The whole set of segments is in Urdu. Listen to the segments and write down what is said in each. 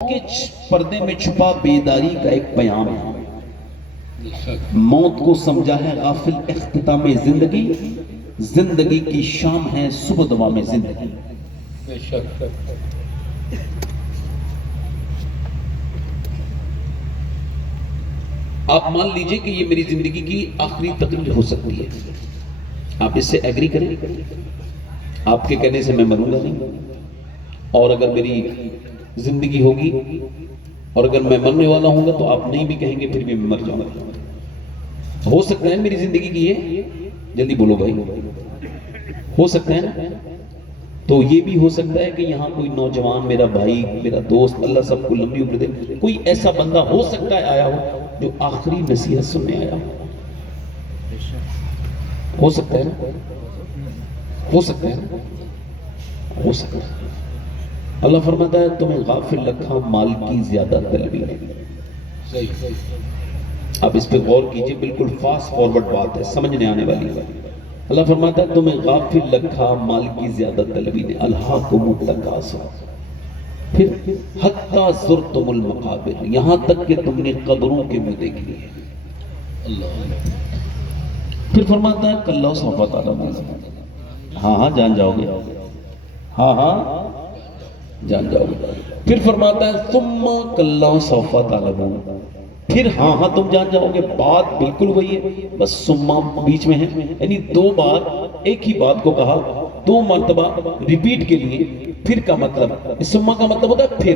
کے پردے میں چھپا بیداری کا ایک پیام ہے۔ موت کو سمجھا ہے غافل اختتام زندگی، زندگی کی شام ہے صبح دوا میں زندگی۔ آپ مان لیجئے کہ یہ میری زندگی کی آخری تقریر ہو سکتی ہے، آپ اس سے ایگری کریں، آپ کے کہنے سے میں مروں گا نہیں، اور اگر میری زندگی ہوگی اور اگر میں مرنے والا ہوں گا تو آپ نہیں بھی کہیں گے پھر بھی میں مر جاؤں گا۔ ہو سکتا ہے میری زندگی کی یہ، جلدی بولو بھائی، ہو سکتا ہے نا؟ تو یہ بھی ہو سکتا ہے کہ یہاں کوئی نوجوان میرا بھائی، میرا دوست، اللہ سب کو لمبی عمر دے، کوئی ایسا بندہ ہو سکتا ہے آیا ہو جو آخری نصیحت سننے آیا ہو سکتا ہے نا؟ ہو سکتا ہے نا؟ ہو سکتا ہے۔ اللہ فرماتا ہے تمہیں غافل رکھا مال کی زیادہ طلبی نے۔ اب اس پہ غور کیجئے، بالکل فاسٹ فارورڈ بات ہے، سمجھنے آنے والی ہے۔ اللہ فرماتا ہے تمہیں غافل رکھا مال کی زیادہ طلبی نے، الہاکم التکاثر، پھر حتی زرتم المقابر، یہاں تک کہ تم نے قبروں کے منہ دیکھ لیے۔ پھر فرماتا ہے کلا سوف تعلمون، ہاں ہاں جان جاؤ گے، ہاں ہاں جان جاؤ گے۔ پھر فرماتا ہے ثم کلا سوف تعلمون، پھر ہاں ہاں تم جان جاؤ گے۔ بات بالکل وہی ہے، بس ثم بیچ میں ہے، یعنی دو بار ایک ہی بات کو کہا، دو مرتبہ ریپیٹ کے لیے۔ پھر کا مطلب، ثم کا مطلب ہوتا ہے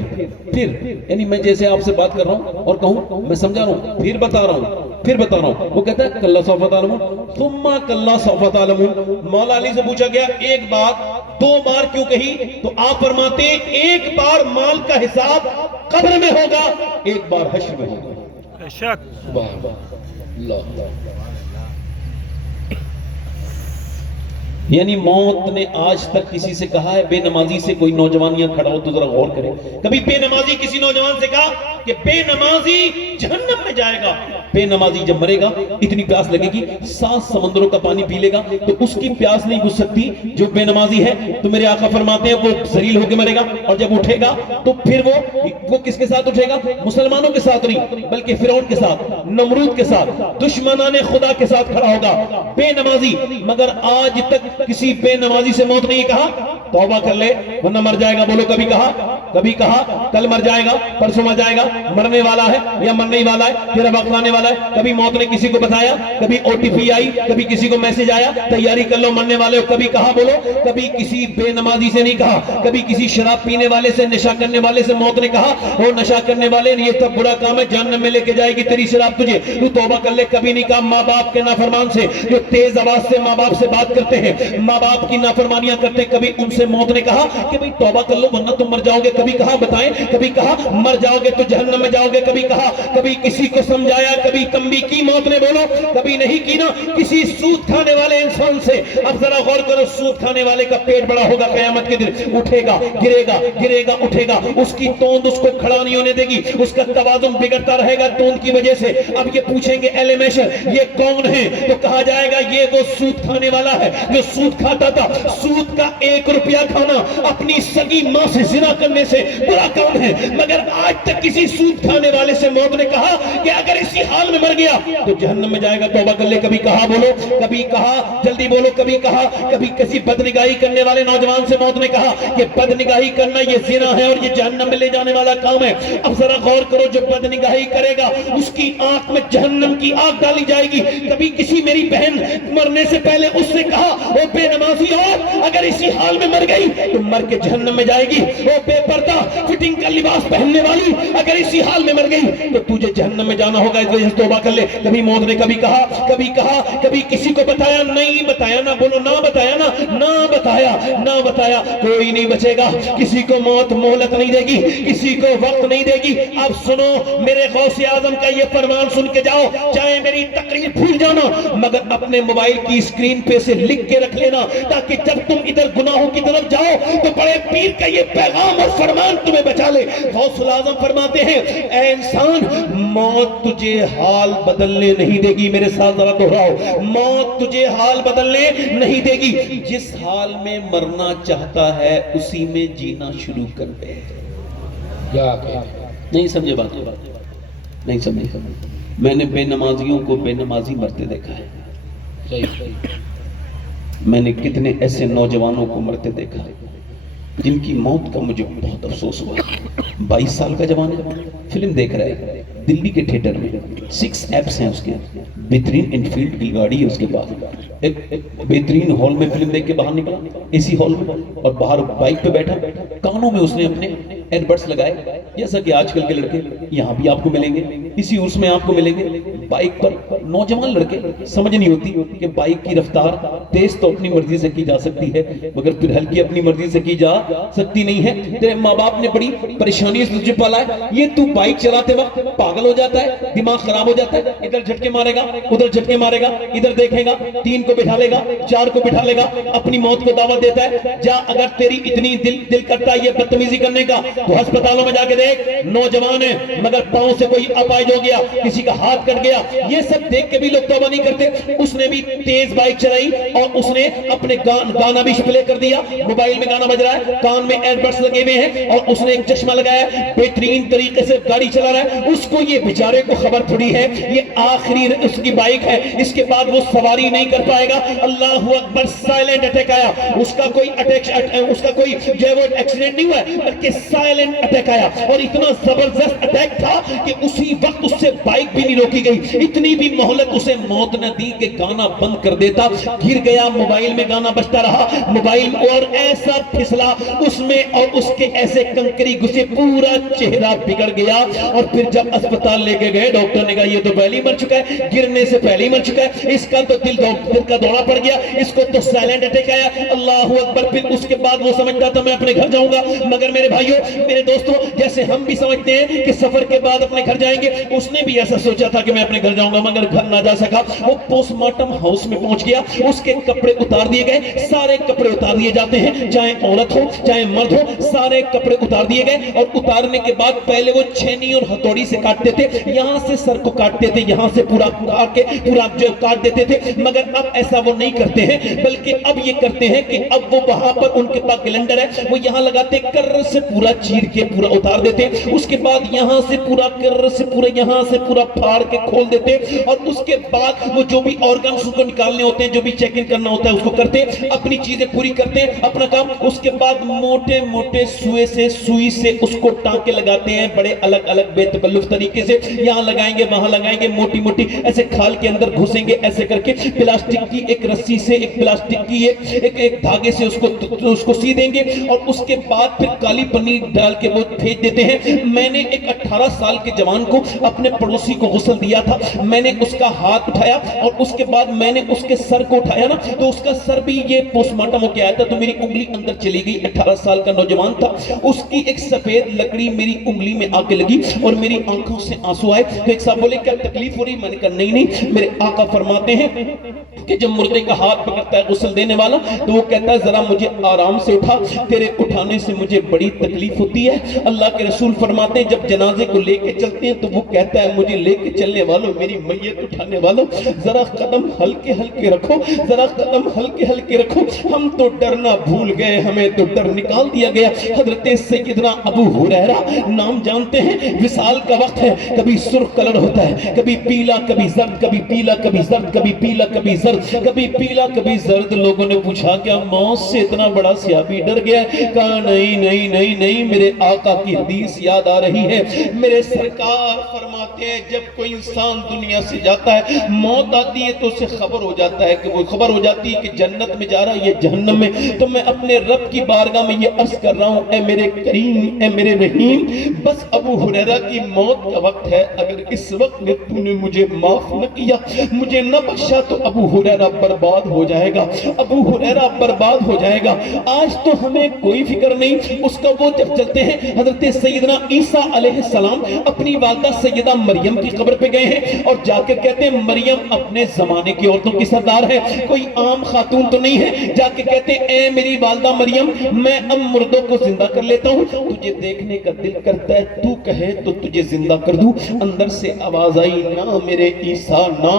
پھر، یعنی میں جیسے آپ سے بات کر رہا ہوں اور کہوں میں سمجھا رہا ہوں، پھر بتا رہا ہوں، وہ کہتا ہے کلا سوف تعلمون، ثم کلا سوف تعلمون۔ مولا علی سے پوچھا گیا ایک بات دو بار کیوں کہی؟ تو آپ فرماتے ہیں ایک بار مال کا حساب قبر میں ہوگا، ایک بار حشر میں ہوگا۔ یعنی موت نے آج تک کسی سے کہا ہے، بے نمازی سے کوئی نوجوان یہاں کھڑا ہو تو ذرا غور کرے، کبھی بے نمازی کسی نوجوان سے کہا کہ بے نمازی جہنم میں جائے گا؟ بے نمازی جب مرے گا اتنی پیاس لگے گی 7 سمندروں کا پانی پی لے گا تو اس کی پیاس نہیں بجھ سکتی جو بے نمازی ہے۔ تو میرے آقا فرماتے ہیں وہ ذلیل ہو کے مرے گا، اور جب اٹھے گا تو پھر وہ کس کے ساتھ اٹھے گا؟ مسلمانوں کے ساتھ نہیں بلکہ فرعون کے ساتھ، نمرود کے ساتھ، دشمنان خدا کے ساتھ کھڑا ہوگا بے نمازی۔ مگر آج تک کسی بے نمازی سے موت نہیں کہا توبہ کر لے ورنہ مر جائے گا؟ بولو کبھی کہا کل مر جائے گا، پرسوں مر جائے گا، مرنے والا ہے یا مرنے ہی والا ہے، پھر اب وقت آنے والا ہے؟ کبھی موت نے کسی کو بتایا؟ کبھی او ٹی پی آئی؟ کبھی کسی کو میسج آیا تیاری کر لو مرنے والے ہو؟ کبھی کہا؟ بولو کبھی کسی بے نمازی سے نہیں کہا، کبھی کسی شراب پینے والے سے، نشہ کرنے والے سے موت نے کہا وہ نشہ کرنے والے یہ سب برا کام ہے، جہنم میں لے کے جائے گی تیری شراب تجھے، تو توبہ کر لے۔ کبھی نہیں کہا ماں باپ کے نافرمان سے جو تیز آواز سے ماں باپ سے بات کرتے ہیں، ماں باپ کی نافرمانیاں کرتے، کبھی ان سے موت نے کہا کہ بھئی توبہ کر لو ورنہ تم مر جاؤ گے؟ کبھی کہا؟ بتائیں، کبھی کہا مر جاؤ گے تو جہنم میں جاؤ گے؟ کبھی کہا؟ کبھی کسی کو سمجھایا؟ کبھی تنبیہ کی موت نے؟ بولو کبھی نہیں کی نا؟ کسی سود کھانے والے انسان سے، اب ذرا غور کرو، سود کھانے والے کا پیٹ بڑا ہوگا قیامت کے دن، اٹھے گا گرے گا اٹھے گا، اس کی توند اس کو کھڑا نہیں ہونے دے گی، اس کا توازن بگڑتا رہے گا توند کی وجہ سے۔ اب یہ پوچھیں گے اہل محشر یہ کون ہے؟ تو کہا جائے گا یہ وہ سود کھانے والا ہے جو سود کھاتا تھا۔ سود کا 1 روپیہ کھانا اپنی سگی ماں سے زنا کرنے سے برا کام ہے، مگر آج تک کسی سود کھانے والے سے موت نے کہا کہ اگر اسی حال میں مر گیا تو جہنم میں جائے گا؟ توبہ کر لے۔ کبھی کہا؟ بولو کبھی کہا؟ جلدی بولو کبھی کہا؟ کبھی کسی بدنگاہی کرنے والے نوجوان سے موت نے کہا کہ بدنگاہی کرنا یہ زنا ہے اور یہ جہنم میں لے جانے والا کام ہے؟ اب ذرا غور کرو، جو بدنگاہی کرے گا اس کی آنکھ میں جہنم کی آگ ڈالی جائے گی۔ کبھی کسی میری بہن مرنے سے پہلے اس سے کہا او بے نمازی اور اگر اسی حال میں مر گئی تو مر کے جہنم میں جائے گی؟ او بے پردہ فٹنگ کا لباس پہننے والی اگر اسی حال میں مر گئی تو تجھے جہنم میں جانا ہوگا، اس وجہ سے توبہ کر لے۔ کبھی موت نے کبھی کہا؟ کبھی کسی کو بتایا؟ نہیں بتایا نا؟ بولو نہ بتایا نا؟ نہ بتایا، کوئی نہیں بچے گا، کسی کو موت مہلت نہیں دے گی، کسی کو وقت نہیں دے گی۔ اب سنو میرے غوث اعظم کا یہ فرمان سن کے جاؤ، چاہے میری تقریر بھول جانا مگر اپنے موبائل کی اسکرین پہ سے لکھ کے رکھ لینا تاکہ جب تم ادھر گناہوں کی طرف جاؤ تو بڑے پیر کا یہ پیغام اور فرمان تمہیں بچا لے۔ غوث اعظم فرماتے ہیں اے انسان، موت تجھے حال بدلنے نہیں دے گی، میرے ساتھ ذرا دہراؤ، موت تجھے حال بدلنے نہیں دے گی، جس حال میں مرنا چاہتا ہے اسی میں جینا شروع کر دے۔ نہیں سمجھے بات، نہیں سمجھے. میں نے بے نمازیوں کو بے نمازی مرتے دیکھا ہے. میں نے کتنے ایسے نوجوانوں کو مرتے دیکھا ہے جن کی موت کا مجھے بہت افسوس ہوا. 22 سال کا جوان ہے، فلم دیکھ رہا ہے دلی کے تھیٹر میں. 6 ایپس ہیں اس کے، بہترین انفیلڈ کی گاڑی ہے اس کے پاس. ایک بہترین ہال میں فلم دیکھ کے باہر نکلا، اسی ہال میں، اور باہر بائک پہ بیٹھا، کانوں میں اس نے اپنے ایئر بڈس لگائے، جیسا کہ آج کل کے لڑکے یہاں بھی آپ کو ملیں گے، اسی عرس میں آپ کو ملیں گے. بائک پر نوجوان لڑکے، سمجھ نہیں ہوتی کہ بائک کی رفتار تیز تو اپنی مرضی سے کی جا سکتی ہے مگر پھر ہلکی اپنی مرضی سے کی جا سکتی نہیں ہے. تیرے ماں باپ نے بڑی پریشانی سے تجھے پالا ہے، یہ تو بائک چلاتے وقت پاگل ہو جاتا ہے، دماغ خراب ہو جاتا ہے، ادھر جھٹکے مارے گا ادھر جھٹکے مارے گا، ادھر دیکھے گا 3 کو بٹھا لے گا 4 کو بٹھا لے گا، اپنی موت کو دعوت دیتا ہے. جا اگر تیری اتنی دل کرتا ہے یہ بدتمیزی کرنے کا تو ہسپتالوں میں جا کے دیکھ، نوجوان ہے مگر پاؤں سے کوئی اپائج ہو گیا، کسی کا ہاتھ کٹ گیا، یہ سب دیکھ کے بھی لوگ توبہ نہیں کرتے. اس نے بھی تیز بائک چلائی اور اس نے اپنے گانا بھی پلے کر دیا، موبائل میں گانا بج رہا ہے، کان میں ایئر بڈس لگے ہوئے ہیں، اور اس نے ایک چشمہ لگایا، بہترین طریقے سے گاڑی چلا رہا ہے. اس کو یہ بیچارے کو خبر تھوڑی ہے یہ آخری اس کی بائک ہے، اس کے بعد وہ سواری نہیں کر پائے گا. اللہ اکبر، سائلنٹ اٹیک آیا. اس کا کوئی جو ہے وہ ایکسیڈنٹ نہیں ہوا ہے بلکہ سائلنٹ اٹیک آیا، اور اتنا زبردست اٹیک تھا کہ اسی وقت اس سے بائک بھی نہیں روکی گئی. اتنی بھی مہلت اسے موت نہ دی کہ گانا بند کر دیتا. گر گیا، موبائل میں گانا بجتا رہا، موبائل اور ایسا پھسلا اس میں اور اس کے ایسے کنکری گھسے، پورا چہرہ بگڑ گیا. اور پھر جب اسپتال لے کے گئے ڈاکٹر نے کہا یہ تو پہلے ہی مر چکا ہے، گرنے سے پہلے ہی مر چکا ہے، اس کا تو دل کا دورہ پڑ گیا، اس کو تو سائلنٹ اٹیک آیا. اللہ اکبر. پھر اس کے بعد وہ سمجھتا تھا میں اپنے گھر جاؤں گا، مگر میرے بھائیوں میرے دوستوں جیسے ہم بھی سمجھتے ہیں کہ سفر کے بعد اپنے گھر جائیں گے، اس نے بھی ایسا سوچا تھا کہ میں اپنے گھر جاؤں گا مگر گھر نہ جا سکا. وہ پوسٹ مارٹم ہاؤس میں پہنچ گیا، اس کے کپڑے اتار دیے گئے، سارے کپڑے اتار دیے جاتے ہیں، چاہے عورت ہو چاہے مرد ہو، سارے کپڑے اتار دیے گئے. اور اتارنے کے بعد پہلے وہ چھینی اور ہتھوڑی سے کاٹتے تھے، یہاں سے سر کو کاٹتے تھے، یہاں سے پورا جو کاٹ دیتے تھے، مگر اب ایسا وہ نہیں کرتے ہیں بلکہ اب یہ کرتے ہیں کہ اب وہ وہاں پر ان کے پاس گلنڈر ہے، وہ یہاں لگاتے، کر سے پورا چیر کے پورا اتار دیتے، اس کے بعد یہاں سے پورا کر سے پورا یہاں سے پورا پھاڑ کے کھول دیتے، اور اس کے بعد وہ جو بھی آرگنز کو نکالنے ہوتے ہیں، جو بھی چیک ان کرنا ہوتا ہے اس کو کرتے، اپنی چیزیں پوری کرتے اپنا کام. اس کے بعد موٹے موٹے سوئی سے اس کو ٹانکے لگاتے ہیں، بڑے الگ الگ بے تکلف طریقے سے، یہاں لگائیں گے وہاں لگائیں گے، موٹی موٹی ایسے کھال کے اندر گھسیں گے، ایسے کر کے پلاسٹک کی ایک رسی سے ایک پلاسٹک کی ایک دھاگے سے اس کو سی دیں گے، اور اس کے بعد پھر کالی پنی ڈال کے وہ پھینک دیتے ہیں. میں نے ایک 18 سال کے جوان کو اپنے پڑوسی کو غسل دیا تھا، میں نے اس کا ہاتھ اٹھایا اور اس کے بعد میں نے اس کے سر کو اٹھایا نا تو اس کا سر بھی یہ پوسٹ مارٹم ہو کے آیا تھا تو میری انگلی اندر چلی گئی. 18 سال کا نوجوان تھا، اس کی ایک سفید لکڑی میری انگلی میں آ کے لگی اور میری آنکھوں سے آنسو آئے. تو ایک صاحب بولے کیا تکلیف ہو رہی؟ میں نے کہا نہیں. میرے آقا فرماتے ہیں کہ جب مردے کا ہاتھ پکڑتا ہے غسل دینے والا تو وہ کہتا ہے ذرا مجھے آرام سے اٹھا، تیرے اٹھانے سے مجھے بڑی تکلیف ہوتی ہے. اللہ کے رسول فرماتے ہیں جب جنازے کو لے کے چلتے ہیں تو وہ کہتا ہے مجھے لے کے چلنے والوں، میری میت اٹھانے والوں، ذرا قدم ہلکے ہلکے رکھو، ذرا قدم ہلکے ہلکے رکھو. ہم تو ڈرنا بھول گئے، ہمیں تو ڈر نکال دیا گیا. حضرت سیدنا ابو ہریرہ نام جانتے ہیں؟ وصال کا وقت ہے، کبھی سرخ کلر ہوتا ہے، کبھی پیلا کبھی زرد، کبھی پیلا کبھی زرد، کبھی پیلا کبھی زرد، کبھی پیلا کبھی زرد. لوگوں نے پوچھا کیا موت سے اتنا بڑا صحابی ڈر گیا؟ کہا نہیں نہیں نہیں نہیں، میرے آقا کی حدیث یاد آ رہی ہے. میرے سرکار فرماتے ہیں جب کوئی انسان دنیا سے جاتا ہے، موت آتی ہے تو اسے خبر ہو جاتا ہے کہ وہ خبر ہو جاتی ہے کہ جنت میں جا رہا ہے یا جہنم میں. تو میں اپنے رب کی بارگاہ میں یہ عرض کر رہا ہوں، اے میرے کریم، اے میرے رحیم، بس ابو ہریرہ کی موت کا وقت ہے، اگر اس وقت میں تو نے مجھے معاف نہ کیا، مجھے نہ بخشا تو ابو ہریرہ برباد ہو جائے گا، ابو ہریرہ برباد ہو جائے گا. آج تو ہمیں کوئی فکر نہیں اس کا. وہ جب چلتے ہیں حضرت سیدنا عیسیٰ علیہ السلام اپنی والدہ سیدہ مریم کی قبر پہ گئے ہیں اور جا کے کہتے ہیں مریم اپنے زمانے کی عورتوں کی سردار ہے، کوئی عام خاتون تو نہیں ہے. جا کے کہتے ہیں اے میری والدہ مریم، میں اب مردوں کو زندہ کر لیتا ہوں، تجھے دیکھنے کا دل کرتا ہے، تو کہے تو تجھے زندہ کر دوں. اندر سے آواز آئی نہ میرے عیسیٰ نہ.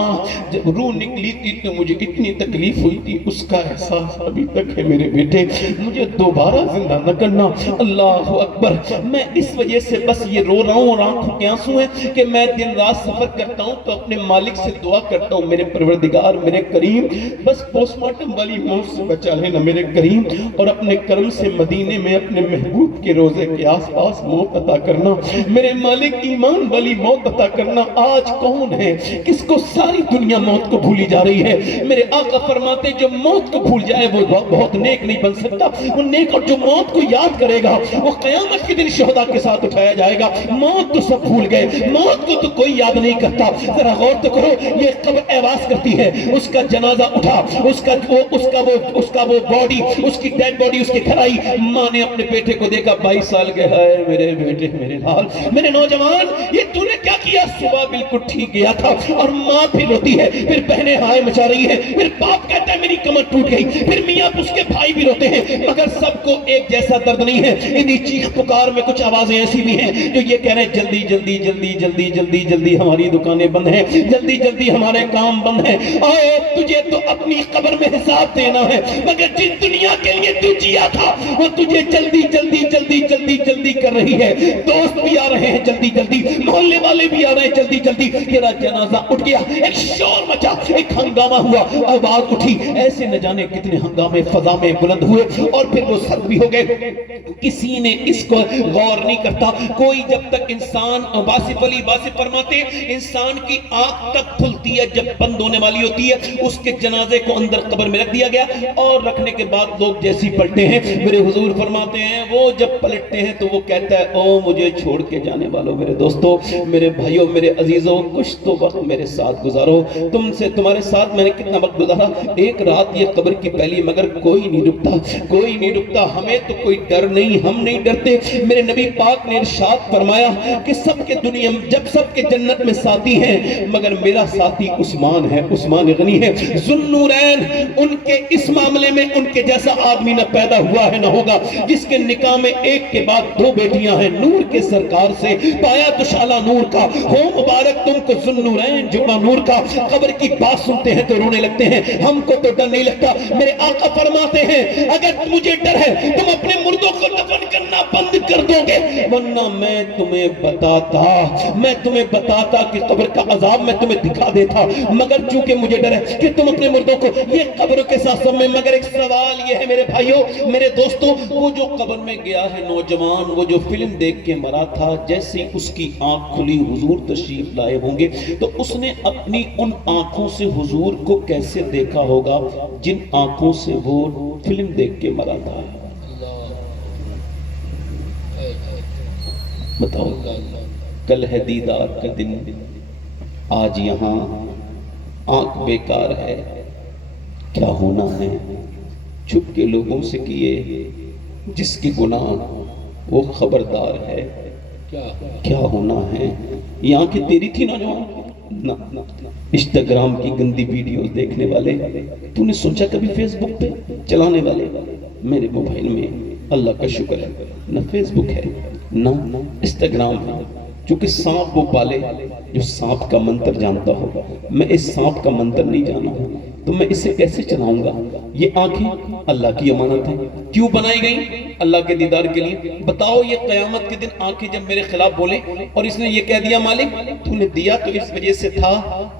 جب روح نکلی تھی تو مجھے اتنی تکلیف ہوئی تھی، اس کا احساس ابھی تک ہے میرے بیٹے، مجھے دوبارہ زندہ نہ کرنا. اللہ اکبر، میں اس وجہ سے بس یہ رو رہا ہوں اور آنکھوں کے آنسو ہیں کہ میں دن رات سفر کرتا ہوں تو اپنے مالک سے دعا کرتا ہوں، میرے پروردگار، میرے کریم، بس پوسٹ مارٹم والی موت سے بچا لینا میرے کریم، اور اپنے کرم سے مدینے میں اپنے محبوب کے روزے کے آس پاس موت عطا کرنا میرے مالک، ایمان والی موت عطا کرنا۔ آج کون ہے کس کو ساری دنیا موت کو بھولی جا رہی ہے؟ میرے آقا فرماتے جو موت کو بھول جائے وہ بہت نیک نہیں بن سکتا، وہ نیک، اور جو موت کو یاد کرے گا وہ قیامت کے دن شہداء کے ساتھ اٹھایا جائے گا۔ موت تو سب بھول گئے، موت کو تو کوئی یاد نہیں کرتا۔ ذرا غور تو کرو، یہ قبر احواز کرتی ہے، اس کا جنازہ اٹھا، اس کا وہ باڈی، اس کی ڈیڈ باڈی اس کے گھر آئی، ماں نے اپنے بیٹے کو دیکھا، 22 سال کے، ہے میرے بیٹے، میرے لال، میرے نوجوان، یہ تو نے کیا کیا؟ صبح بالکل ٹھیک گیا تھا، اور ماں پھر روتی ہے، پھر بہنیں ہائے مچا رہی ہیں، پھر باپ کہتا ہے میری کمر ٹوٹ گئی، پھر میاں اس کے بھائی بھی روتے ہیں، مگر سب کو ایک جیسا درد نہیں ہے۔ انہی چیخ پکار میں کچھ آوازیں ایسی بھی ہیں جو یہ کہہ رہے ہیں جلدی جلدی جلدی جلدی جلدی جلدی ہماری دکانیں بند ہیں، جلدی جلدی ہمارے کام بند ہیں، آئے تجھے تو اپنی قبر میں حساب دینا ہے، مگر جس دنیا کے لیے تو جیا تھا وہ تجھے جلدی جلدی جلدی جلدی جلدی کر رہی ہے۔ دوست بھی آ رہے ہیں جلدی جلدی، محلے والے بھی آ رہے ہیں جلدی جلدی، تیرا جنازہ اٹھ گیا، ایک شور مچا، ایک ہنگامہ ہوا، آواز اٹھی، ایسے نہ جانے کتنے ہنگامے فضا میں بلند ہوئے، اور پھر وہ سب بھی ہو گئے۔ کسی نے اس کو غور نہیں کرتا، کوئی جب تک انسان، واصف علی واصف فرماتے انسان کی آنکھ تب کھلتی ہے جب بند ہونے والی ہوتی ہے، اس کے جنازے کو اندر قبر میں رکھ دیا گیا، اور رکھنے کے بعد لوگ جیسی پلٹے ہیں، میرے حضور فرماتے ہیں وہ جب پلٹتے ہیں تو وہ کہتا ہے او مجھے چھوڑ کے جانے والوں، میرے دوستوں، میرے بھائیوں، میرے عزیزوں، کچھ تو وقت میرے ساتھ گزارو، تمہارے ساتھ میں نے کتنا وقت گزارا، ایک رات یہ قبر کی پہلی، مگر کوئی نہیں رکتا، کوئی نہیں رکتا، ہمیں تو کوئی ڈر نہیں، ہم نہیں ڈرتے۔ میرے نبی پاک نے ارشاد فرمایا کہ سب کے دنیا جب سب کے جنت میں ساتھی ہیں مگر میرا ساتھی عثمان ہے، عثمان غنی ہے، ذوالنورین، ان کے اس معاملے میں ان کے جیسا آدمی نہ پیدا ہوا ہے نہ ہوگا، جس کے نکاح میں ایک کے بعد 2 بیٹیاں ہیں، نور کے سرکار سے پایا تو شالا نور کا، ہو مبارک تم کو ذوالنورین جمعہ نور کا۔ قبر کی بات سنتے ہیں تو رونے لگتے ہیں، ہم کو تو ڈر نہیں لگتا۔ میرے آقا فرماتے ہیں اگر مجھے ڈر ہے تم اپنے مردوں کو دفن کرنا بند کر دو گے، ورنہ میں تمہیں بتاتا کہ قبر کا عذاب میں تمہیں دکھا دیتا، مگر چونکہ مجھے ڈر ہے کہ تم اپنے مردوں کو یہ قبر کے ساتھ سب میں۔ مگر ایک سوال یہ ہے میرے بھائیوں، میرے دوستوں، وہ جو قبر میں گیا ہے نوجوان، وہ جو فلم دیکھ کے مرا تھا، جیسے اس کی آنکھ کھلی، حضور تشریف لائے ہوں گے تو اس نے اپنی ان آنکھوں سے حضور کو کیسے دیکھا ہوگا جن آنکھوں سے وہ فلم دیکھ کے مرا تھا؟ بتاؤ، کل ہے دیدار کا دن، آج یہاں آنکھ بیکار ہے، کیا ہونا ہے چھپ کے لوگوں سے کیے، جس کی گناہ وہ خبردار ہے، کیا ہونا ہے۔ یہ آنکھیں تیری تھی نوجوان؟ نہ، انسٹاگرام کی گندی ویڈیوز دیکھنے والے، تو نے سوچا کبھی فیس بک پہ چلانے والے؟ میرے موبائل میں اللہ کا شکر ہے نہ فیس بک ہے نہ انسٹاگرام ہے، چونکہ سانپ وہ پالے جو سانپ کا منتر جانتا ہو، میں اس سانپ کا منتر نہیں جانا ہوں تو میں اسے کیسے چلاؤں گا؟ یہ آنکھیں اللہ کی امانت ہیں، کیوں بنائی گئی؟ اللہ کے دیدار کے لیے۔ بتاؤ یہ قیامت کے دن آنکھیں جب میرے خلاف بولیں اور اس نے یہ کہہ دیا مالک تو نے دیا تو اس وجہ سے تھا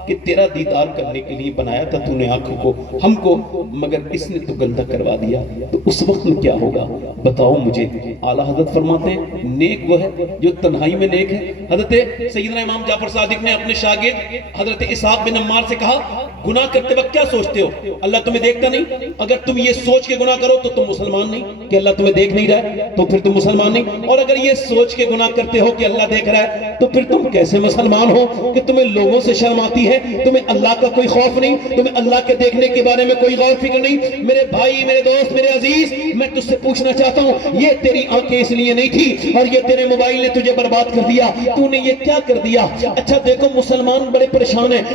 کہ تیرا دیدار کرنے کے لیے بنایا تھا تو نے آنکھوں کو، ہم کو، مگر اس نے تو گندہ کروا دیا، تو اس وقت میں کیا ہوگا؟ بتاؤ مجھے۔ اعلیٰ حضرت فرماتے ہیں نیک وہ ہے جو تنہائی میں نیک ہے۔ حضرت سیدنا امام جعفر صادق نے اپنے شاگرد حضرت اسحاق بن عمار سے کہا گناہ کرتے وقت کیا سوچتے ہو؟ اللہ تمہیں دیکھتا نہیں؟ اگر تم یہ سوچ کے گناہ کرو تو تم مسلمان نہیں، کہ اللہ تمہیں دیکھ نہیں رہا ہے تو پھر تم مسلمان نہیں، اور اگر یہ سوچ کے گناہ کرتے ہو کہ اللہ دیکھ رہا ہے تو پھر تم کیسے مسلمان ہو؟ کہ تمہیں لوگوں سے شرم آتی ہے، تمہیں اللہ کا کوئی خوف نہیں، تمہیں اللہ کے دیکھنے کے بارے میں کوئی غور فکر نہیں۔ میرے بھائی، میرے دوست، میرے عزیز، میں تجھ سے پوچھنا چاہتا ہوں یہ تیری آنکھیں اس لیے نہیں تھی اور یہ تیرے موبائل نے تجھے برباد کر دیا، تو نے یہ کیا کر دیا؟ اچھا دیکھو مسلمان بڑے پریشان ہیں،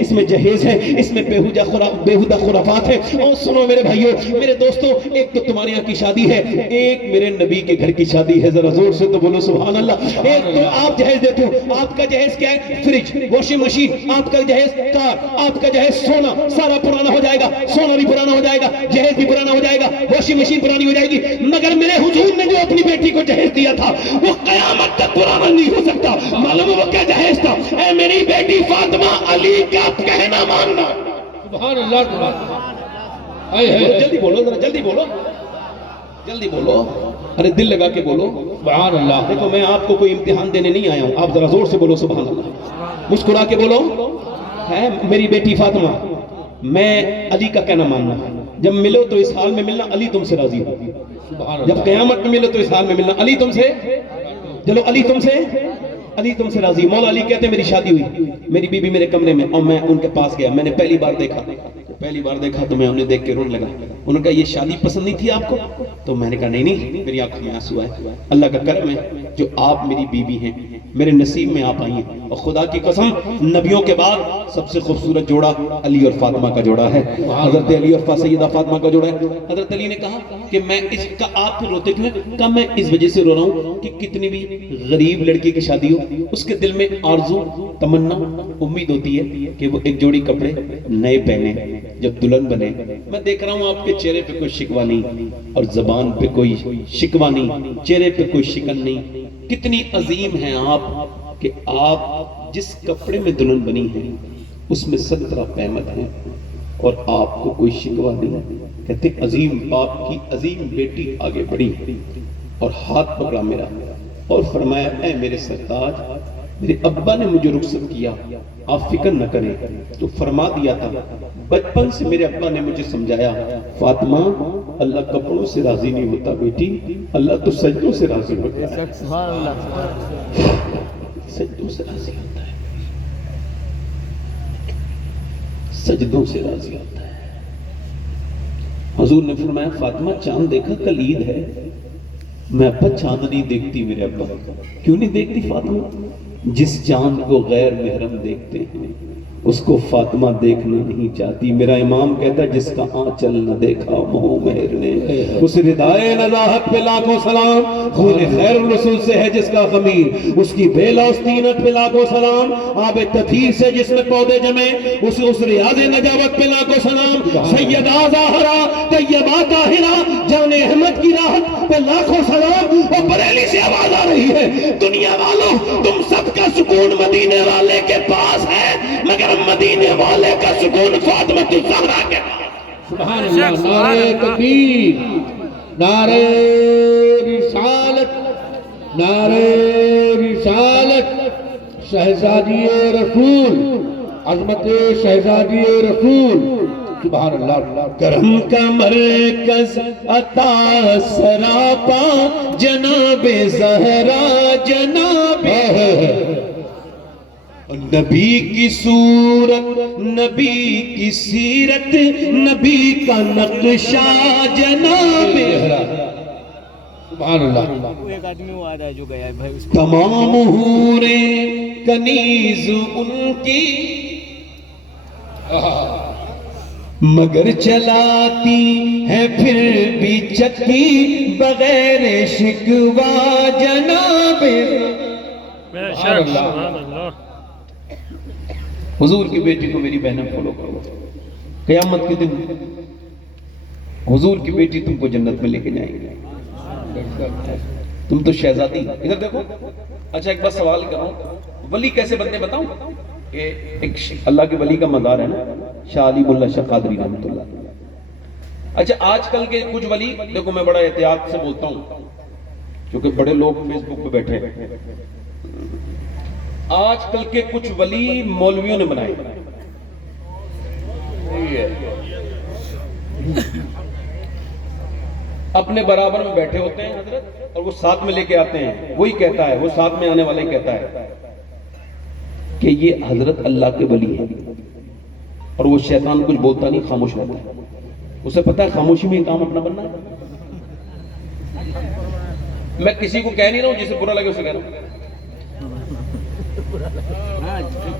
اس میں جہیز ہے، اس میں بیہودہ خرافات ہے۔ اور سنو میرے بھائیو، میرے دوستو، ایک تو تمہارے یہاں کی شادی ہے، ایک میرے نبی کے گھر کی شادی ہے، ذرا زور سے تو بولو سبحان اللہ۔ ایک تو آپ جہیز دیتے ہو، آپ کا جہیز کیا ہے؟ فریج، واشنگ مشین، آپ کا جہیز کار، آپ کا جہیز سونا، سارا پرانا ہو جائے گا، سونا بھی پرانا ہو جائے گا، جہیز بھی پرانا ہو جائے گا، واشنگ مشین پرانی ہو جائے گی، مگر میرے حضور نے جو اپنی بیٹی کو جہیز دیا تھا وہ قیامت تک پرانا نہیں ہو سکتا۔ معلوم ہے وہ کیا جہیز تھا؟ اے میری بیٹی فاطمہ، علی کا کہنا ماننا۔ سبحان اللہ، جلدی بولو، ذرا جلدی بولو، جلدی بولو، ارے دل لگا کے بولو سبحان اللہ۔ دیکھو میں آپ کو کوئی امتحان دینے نہیں آیا ہوں، آپ ذرا زور سے بولو سبحان اللہ، مسکرا کے بولو۔ ہے میری بیٹی فاطمہ، میں علی کا کہنا ماننا، جب ملو تو اس حال میں ملنا علی تم سے راضی ہو، جب قیامت میں ملو تو اس حال میں ملنا علی تم سے، چلو علی تم سے راضی۔ مولا علی کہتے ہیں میری شادی ہوئی، میری بیوی میرے کمرے میں اور میں ان کے پاس گیا، میں نے پہلی بار دیکھا تو میں انہیں دیکھ کے رونے لگا۔ انہوں نے کہا یہ شادی پسند نہیں تھی آپ کو؟ تو میں نے کہا نہیں، میری آنکھوں میں آنسو آئے، اللہ کا کرم ہے جو آپ میری بیوی ہیں، میرے نصیب میں آپ آئی ہیں، اور خدا کی قسم نبیوں کے بعد سب سے خوبصورت جوڑا علی اور فاطمہ کا جوڑا ہے، حضرت علی اور سیدہ فاطمہ کا جوڑا ہے۔ حضرت علی نے کہا کہ میں اس کا، آپ پھر روتے کیوں ہیں؟ کہا میں اس وجہ سے رو رہا ہوں کہ کتنی بھی غریب لڑکی کی شادی ہو، اس کے دل میں آرزو، تمنا، امید ہوتی ہے کہ وہ ایک جوڑی کپڑے نئے پہنے جب دلہن بنے۔ میں دیکھ رہا ہوں آپ کے چہرے پہ کوئی شکوہ نہیں اور زبان پہ کوئی شکوہ نہیں، چہرے پہ کوئی شکن نہیں۔ کتنی عظیم ہیں آپ کہ آپ جس کپڑے میں دلہن بنی ہیں اس میں 17 قیمت ہیں اور آپ کو کوئی شکوہ نہیں۔ کہتے عظیم باپ کی عظیم بیٹی آگے بڑھی اور ہاتھ پکڑا میرا اور فرمایا اے میرے سرتاج، میرے ابا نے مجھے رخصت کیا، آپ فکر نہ کریں۔ تو فرما دیا تھا، بچپن سے میرے ابا نے مجھے سمجھایا فاطمہ اللہ کپڑوں سے راضی نہیں ہوتا بیٹی، اللہ تو سجدوں سے راضی ہوتا ہے، سجدوں سے راضی ہوتا ہے، سجدوں سے راضی ہوتا ہے۔ حضور نے فرمایا فاطمہ چاند دیکھا، کل عید ہے؟ میں ابا چاند نہیں دیکھتی میرے ابا۔ کیوں نہیں دیکھتی فاطمہ؟ جس چاند کو غیر محرم دیکھتے ہیں اس کو فاطمہ دیکھنا نہیں چاہتی۔ میرا امام کہتا ہے جس کا آنچل نہ دیکھا مہو مہر نے، اس ردائے نزاہت پہ لاکھوں سلام۔ خون خیر الرسول سے ہے جس کا خمیر، اس کی بیلا استینت پہ لاکھوں سلام۔ آب تطہیر سے جس نے پودے جمے، اس ریاض نجاوت پہ لاکھوں سلام۔ سیدہ زہرا طیبہ طاہرہ جان احمد کی راحت پہ لاکھوں سلام۔ اور بریلی سے آواز آ رہی ہے دنیا والوں تم سب کا سکون مدینے والے کے پاس ہے، مگر مدینے والے کا سکون فاطمہ الزہرا کے پاس۔ سبحان اللہ، نعرہ تکبیر، نعرہ رسالت، نعرہ رسالت، شہزادی رسول، عظمت شہزادی رسول، سبحان اللہ۔ کرم کا مرکز عطا سراپا جناب زہرا، جناب نبی کی صورت، نبی کی سیرت، نبی کا نقشہ جناب سبحان اللہ۔ ایک آدمی وہ آ رہا ہے جو گیا ہے بھائی، اس تمام حوریں کنیز ان کی مگر چلاتی ہے پھر بھی چکی بغیر شکوہ جناب۔ حضور کی بیٹی کو میری بہنیں فالو کرو، قیامت کے دن حضور کی بیٹی تم کو جنت میں لے کے جائیں گے۔ تم تو شہزادی، ادھر دیکھو۔ اچھا ایک بات سوال کروں، ولی کیسے بنتے بتاؤں؟ ایک اللہ کے ولی کا مزار ہے نا، شاہ علی ملا شاہ قادری رحمۃ اللہ۔ اچھا آج کل کے کچھ ولی، دیکھو میں بڑا احتیاط سے بولتا ہوں کیونکہ بڑے لوگ فیس بک پہ بیٹھے ہیں، آج کل کے کچھ ولی مولویوں نے بنائے، اپنے برابر میں بیٹھے ہوتے ہیں حضرت اور وہ ساتھ میں لے کے آتے ہیں، وہی کہتا ہے، وہ ساتھ میں آنے والا ہی کہتا ہے کہ یہ حضرت اللہ کے ولی ہیں، اور وہ شیطان کچھ بولتا نہیں، خاموش رہتا ہے، اسے پتا ہے خاموشی میں کام اپنا بننا ہے۔ میں کسی کو کہہ نہیں رہا ہوں، جسے برا لگے اسے کہہ رہا ہوں۔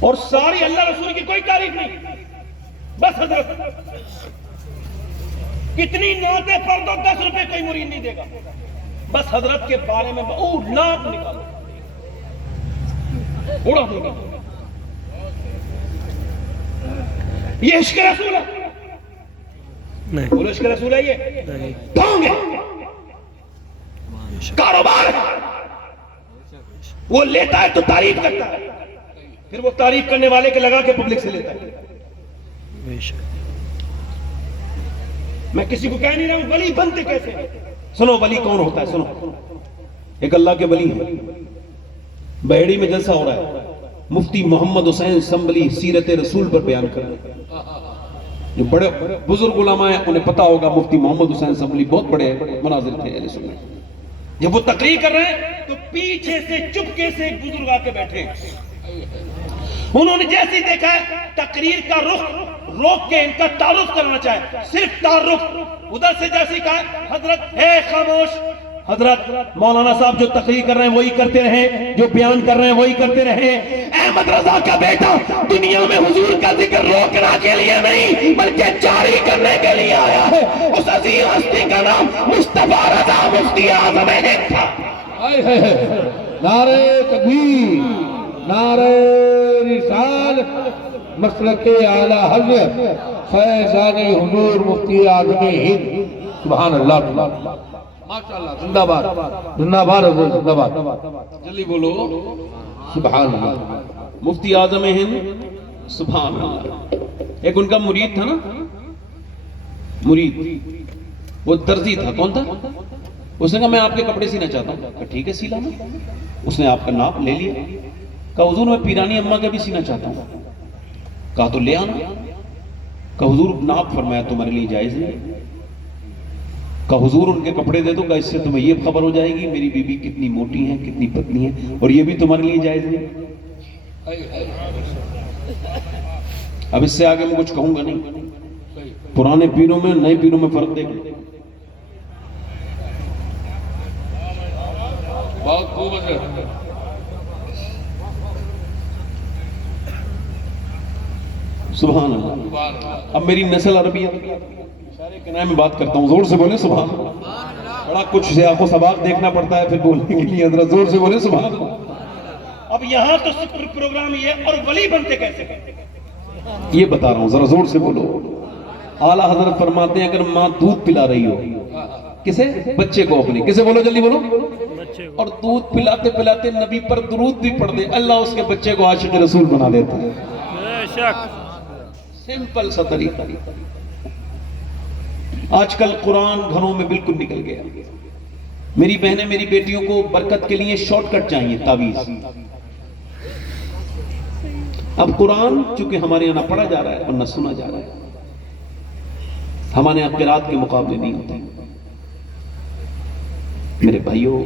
اور ساری اللہ رسول کی کوئی تعریف نہیں، بس حضرت کتنی نعتیں پڑھ دو 10 روپے کوئی مرید نہیں دے گا، بس حضرت کے بارے میں نعت نکالو اڑا دے گا. یہ عشق رسول ہے، بولو عشق رسول ہے، یہ ڈھونگ ہے، کاروبار ہے. وہ لیتا ہے تو تعریف کرتا ہے، پھر وہ تعریف کرنے والے کے لگا کے پبلک سے لیتا ہے. میں کسی کو کہہ نہیں رہا ہوں ولی بنتے کیسے. سنو ولی کون ہوتا ہے، سنو. ایک اللہ کے ولی ہے، بہیڑی میں جلسہ ہو رہا ہے، مفتی محمد حسین سنبلی سیرت رسول پر بیان کر رہے ہیں. جو بڑے بزرگ علماء ہیں انہیں پتا ہوگا، مفتی محمد حسین سنبلی بہت بڑے مناظر تھے اہل سنت. جب وہ تقریر کر رہے ہیں تو پیچھے سے چپکے سے ایک بزرگ آ کے بیٹھے ہیں. انہوں نے جیسے دیکھا ہے تقریر کا رخ روک کے ان کا تعارف کرنا چاہے، صرف تعارف. ادھر سے جیسے کہا ہے حضرت اے خاموش. حضرت مولانا صاحب جو تقریر کر رہے ہیں وہی کرتے رہیں، جو بیان کر رہے ہیں وہی کرتے رہیں. احمد رضا کا بیٹا دنیا میں حضور کا ذکر روکنا کے لیے نہیں بلکہ جاری کرنے کے لیے آیا ہے. اس عظیم ہستی کا نام مصطفیٰ رضا مفتی اعظم ہند تھا. نعرہ تکبیر، نعرہ رسالت، مسلک اعلی حضرت فیضان حضور مفتی اعظم ہند. سبحان اللہ، ماشاءاللہ، زندہ باد، زندہ باد حضرت، زندہ باد. جلدی بولو سبحان اللہ. مفتی اعظم ہند، سبحان اللہ. ایک ان کا مرید تھا نا، مرید، وہ درزی تھا. کون تھا؟ اس نے کہا میں آپ کے کپڑے سینا چاہتا ہوں. کہا ٹھیک ہے سی لانا. اس نے آپ کا ناپ لے لیا. کہا حضور میں پیرانی اماں کا بھی سینا چاہتا ہوں. کہا تو لے آنا. کہا حضور ناپ فرمایا تمہارے لیے جائز نہیں. کہا حضور ان کے کپڑے دے دو. کہا اس سے تمہیں یہ خبر ہو جائے گی میری بیوی کتنی موٹی ہیں کتنی پتلی ہیں، اور یہ بھی تمہارے لیے جائز نہیں. اب اس سے آگے میں کچھ کہوں گا نہیں. پرانے پیروں میں نئے پیروں میں فرق دیکھ لیں. بہت خوب ہے. سبحان اللہ. اب میری نسل عربی ہے، اشارے کنائے میں بات کرتا ہوں، زور سے بولے سبحان اللہ. بڑا کچھ سے آنکھوں سباق دیکھنا پڑتا ہے پھر بولنے کے لیے. حضرت زور سے بولے سبحان اللہ. اب یہاں تو پروگرام یہ، اور ولی بنتے کیسے یہ بتا رہا ہوں، ذرا زور سے بولو. اعلیٰ حضرت فرماتے ہیں اگر ماں دودھ پلا رہی ہو کسے؟ بچے کو اپنے. کسے؟ بولو جلدی بولو. اور دودھ پلاتے پلاتے نبی پر درود بھی پڑھ دے، اللہ اس کے بچے کو عاشق رسول بنا دیتا ہے. سمپل سا طریقہ. آج کل قرآن گھروں میں بالکل نکل گیا. میری بہنیں میری بیٹیوں کو برکت کے لیے شارٹ کٹ چاہیے، تعویذ. اب قرآن چونکہ ہمارے یہاں نہ پڑھا جا رہا ہے اور نہ سنا جا رہا ہے، ہمارے یہاں قرات کے مقابلے نہیں ہوتے. میرے بھائیوں،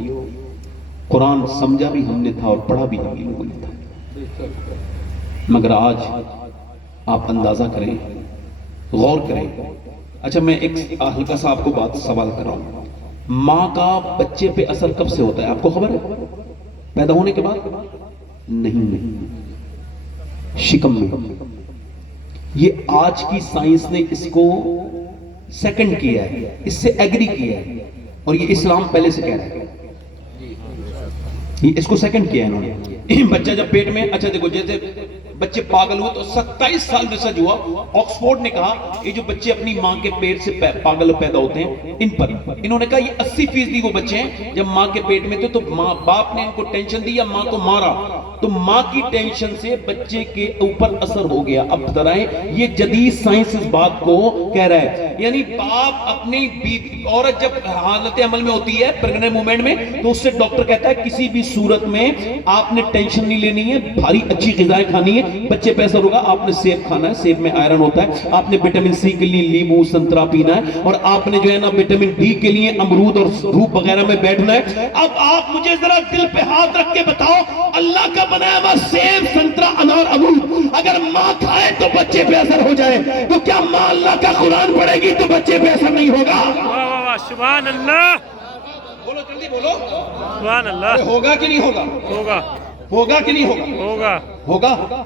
قرآن سمجھا بھی ہم نے تھا اور پڑھا بھی ہم لوگوں نے تھا، مگر آج آپ اندازہ کریں، غور کریں. اچھا میں ایک ہلکا سا آپ کو بات سوال کر رہا ہوں. ماں کا بچے پہ اثر کب سے ہوتا ہے آپ کو خبر ہے؟ پیدا ہونے کے بعد؟ نہیں، شکم میں. یہ آج کی سائنس نے اس کو سیکنڈ کیا ہے، اس سے ایگری کیا ہے، اور یہ اسلام پہلے سے کہہ رہا ہے. اس کو سیکنڈ کیا ہے انہوں نے. بچہ جب پیٹ میں، اچھا دیکھو جیسے بچے پاگل ہوئے تو 27 سال ریسرچ ہوا. آکسفورڈ نے کہا یہ جو بچے اپنی ماں کے پیٹ سے پاگل پیدا ہوتے ہیں ان پر، انہوں نے کہا یہ 80% وہ بچے ہیں جب ماں کے پیٹ میں تھے تو ماں باپ نے ان کو ٹینشن دی یا ماں کو مارا تو ماں کی ٹینشن سے بچے کے اوپر اثر ہو گیا. اب بتائیں یہ جدید سائنس اس بات کو کہہ رہا ہے. یعنی باپ اپنی عورت جب حالت عمل میں ہوتی ہے پریگننٹ مومنٹ میں تو اس سے ڈاکٹر کہتا ہے کسی بھی صورت میں آپ نے ٹینشن نہیں لینی ہے، بھاری اچھی غذائیں کھانی ہے، بچے پہ اثر ہوگا. آپ نے سیب کھانا ہے، سیب میں آئرن ہوتا ہے. آپ نے وٹامن سی کے لیے لیمو سنترا پینا ہے، اور آپ نے جو ہے نا وٹامن ڈی کے لیے امرود اور دھوپ وغیرہ میں بیٹھنا ہے. اب آپ مجھے ذرا دل پہ ہاتھ رکھ کے بتاؤ، اللہ کا بنایا ہوا سیب سنترا انار امرود اگر ماں کھائے تو بچے پہ اثر ہو جائے تو کیا ماں اللہ کا قرآن پڑھے گی تو بچے پہ اثر نہیں ہوگا؟ سبحان اللہ. بولو جلدی بولو. سبحان اللہ. ارے ہوگا کہ نہیں ہوگا؟ ہوگا. ہوگا کہ نہیں ہوگا؟ ہوگا. ہوگا.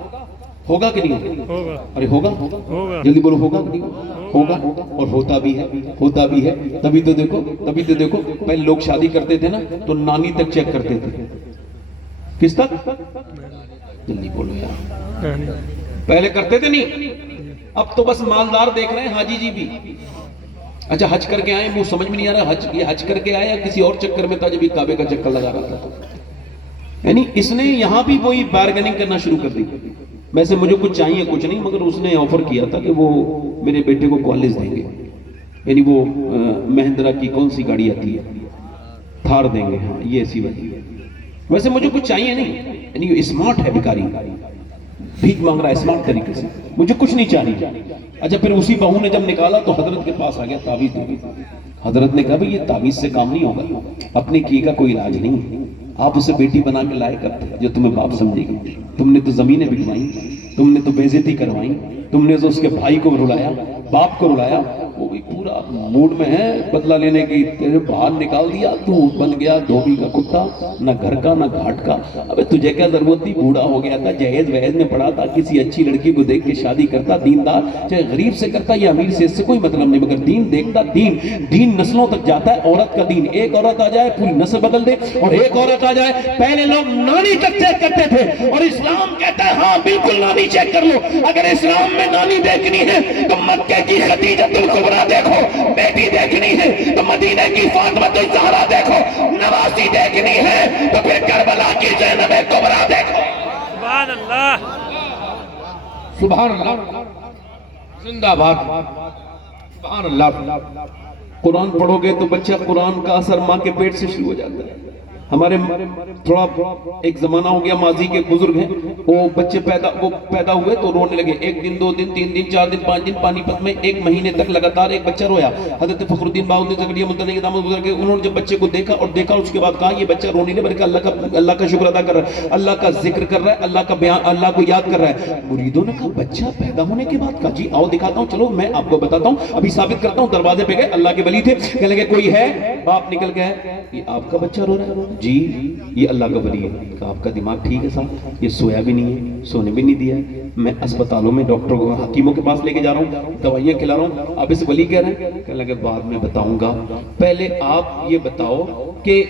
ہوگا کہ نہیں ہوگا؟ ہوگا. ارے ہوگا. ہوگا. جلدی بولو ہوگا کہ نہیں ہوگا؟ ہوگا. اور ہوتا بھی ہے. ہوتا بھی ہے. تبھی تو دیکھو پہلے لوگ شادی کرتے تھے نا تو نانی تک چیک کرتے تھے. کس تک؟ جلدی بولو یار. پہلے کرتے تھے نہیں. اب تو بس مالدار دیکھ رہے ہیں. حاجی جی بھی اچھا حج کر کے آئے. وہ سمجھ میں نہیں آ رہا یہ حج کر کے آئے یا کسی اور چکر میں تھا جب یہ کعبے کا چکر لگا رہا تھا. یعنی اس نے یہاں بھی وہی بارگننگ کرنا شروع کر دی. ویسے مجھے کچھ چاہیے کچھ نہیں, مگر اس نے آفر کیا تھا کہ وہ میرے بیٹے کو کالج دیں گے. یعنی وہ مہندرا کی کون سی گاڑی آتی ہے, تھار دیں گے. ہاں یہ ایسی والی. ویسے مجھے کچھ چاہیے نہیں. یعنی یہ اسمارٹ ہے بیکاری, بھیک مانگ رہا ہے اسمارٹ طریقے سے. مجھے کچھ نہیں چاہیے. اچھا پھر اسی بہو نے جب نکالا تو حضرت کے پاس آ گیا تعویذ دے. حضرت نے کہا بھئی یہ تعویذ سے کام نہیں ہوگا, اپنے کیے کا کوئی علاج نہیں. آپ اسے بیٹی بنا کے لائے کرتے جو تمہیں باپ سمجھے گی. تم نے تو زمینیں بکوائیں, تم نے تو بے عزتی کروائیں, تم نے تو اس کے بھائی کو رلایا, باپ کو رلایا. وہ بھی پورا موڈ میں ہے بدلہ لینے کی. تیرے باہر نکال دیا, تو بن گیا دھوبی کا کتا, نہ گھر کا نہ گھاٹ کا. ابے تجھے کیا ضرورت تھی؟ بوڑھا ہو گیا تھا, جہیز وہیز میں پڑا تھا, کسی اچھی لڑکی کو دیکھ کے شادی کرتا, دیندار, چاہے غریب سے کرتا یا امیر سے, اس سے کوئی مطلب نہیں, مگر دین دیکھتا. دین نسلوں تک جاتا ہے. عورت کا دین, ایک عورت آ جائے پوری نسل بدل دے, اور ایک عورت آ جائے. پہلے لوگ نانی تک چیک کرتے تھے, اور اسلام کہتا ہے ہاں بالکل نانی چیک کر لو. اگر اسلام میں نانی دیکھنی ہے تو مکہ کی خدیجۃ الکبریٰ دیکھو. بیٹی دیکھنی ہے تو مدینہ کی فاطمۃ الزہرا دیکھو. نواسی دیکھنی ہے تو پھر کربلا کی زینب کبریٰ دیکھو. سبحان اللہ. سبحان اللہ. زندہ باد. سبحان اللہ. قرآن پڑھو گے تو بچہ قرآن کا اثر ماں کے پیٹ سے شروع ہو جاتا ہے. ہمارے تھوڑا ایک زمانہ ہو گیا, ماضی کے بزرگ ہیں, وہ بچے پیدا ہوئے تو رونے لگے. ایک دن, 2 دن, 3 دن, 4 دن, 5 دن, پانی پت میں 1 مہینے تک لگاتار ایک بچہ رویا. حضرت فخر الدین بہاؤالدین زکریا ملتانی کے داماد گزر کے, انہوں نے جب بچے کو دیکھا اس کے بعد کہا یہ بچہ رونے نہیں بلکہ اللہ کا شکر ادا کر رہا ہے, اللہ کا ذکر کر رہا ہے, اللہ کا بیان, اللہ کو یاد کر رہا ہے. مریدوں نے کہا بچہ پیدا ہونے کے بعد کہا جی آؤ دکھاتا ہوں, چلو میں آپ کو بتاتا ہوں, ابھی ثابت کرتا ہوں. دروازے پہ گئے, اللہ کے ولی تھے, کہنے لگے کوئی ہے؟ باپ نکل گئے, یہ آپ کا بچہ رو رہا ہے؟ جی یہ اللہ کا ولی ہے. کہا آپ کا دماغ ٹھیک ہے صاحب؟ یہ سویا بھی نہیں ہے, سونے بھی نہیں دیا ہے, میں اسپتالوں میں ڈاکٹروں کو حکیموں کے پاس لے کے جا رہا ہوں, دوائیاں کھلا رہا ہوں, آپ اس ولی کہہ رہے ہیں؟ کہنے لگے بعد میں بتاؤں گا, پہلے آپ یہ بتاؤ کہ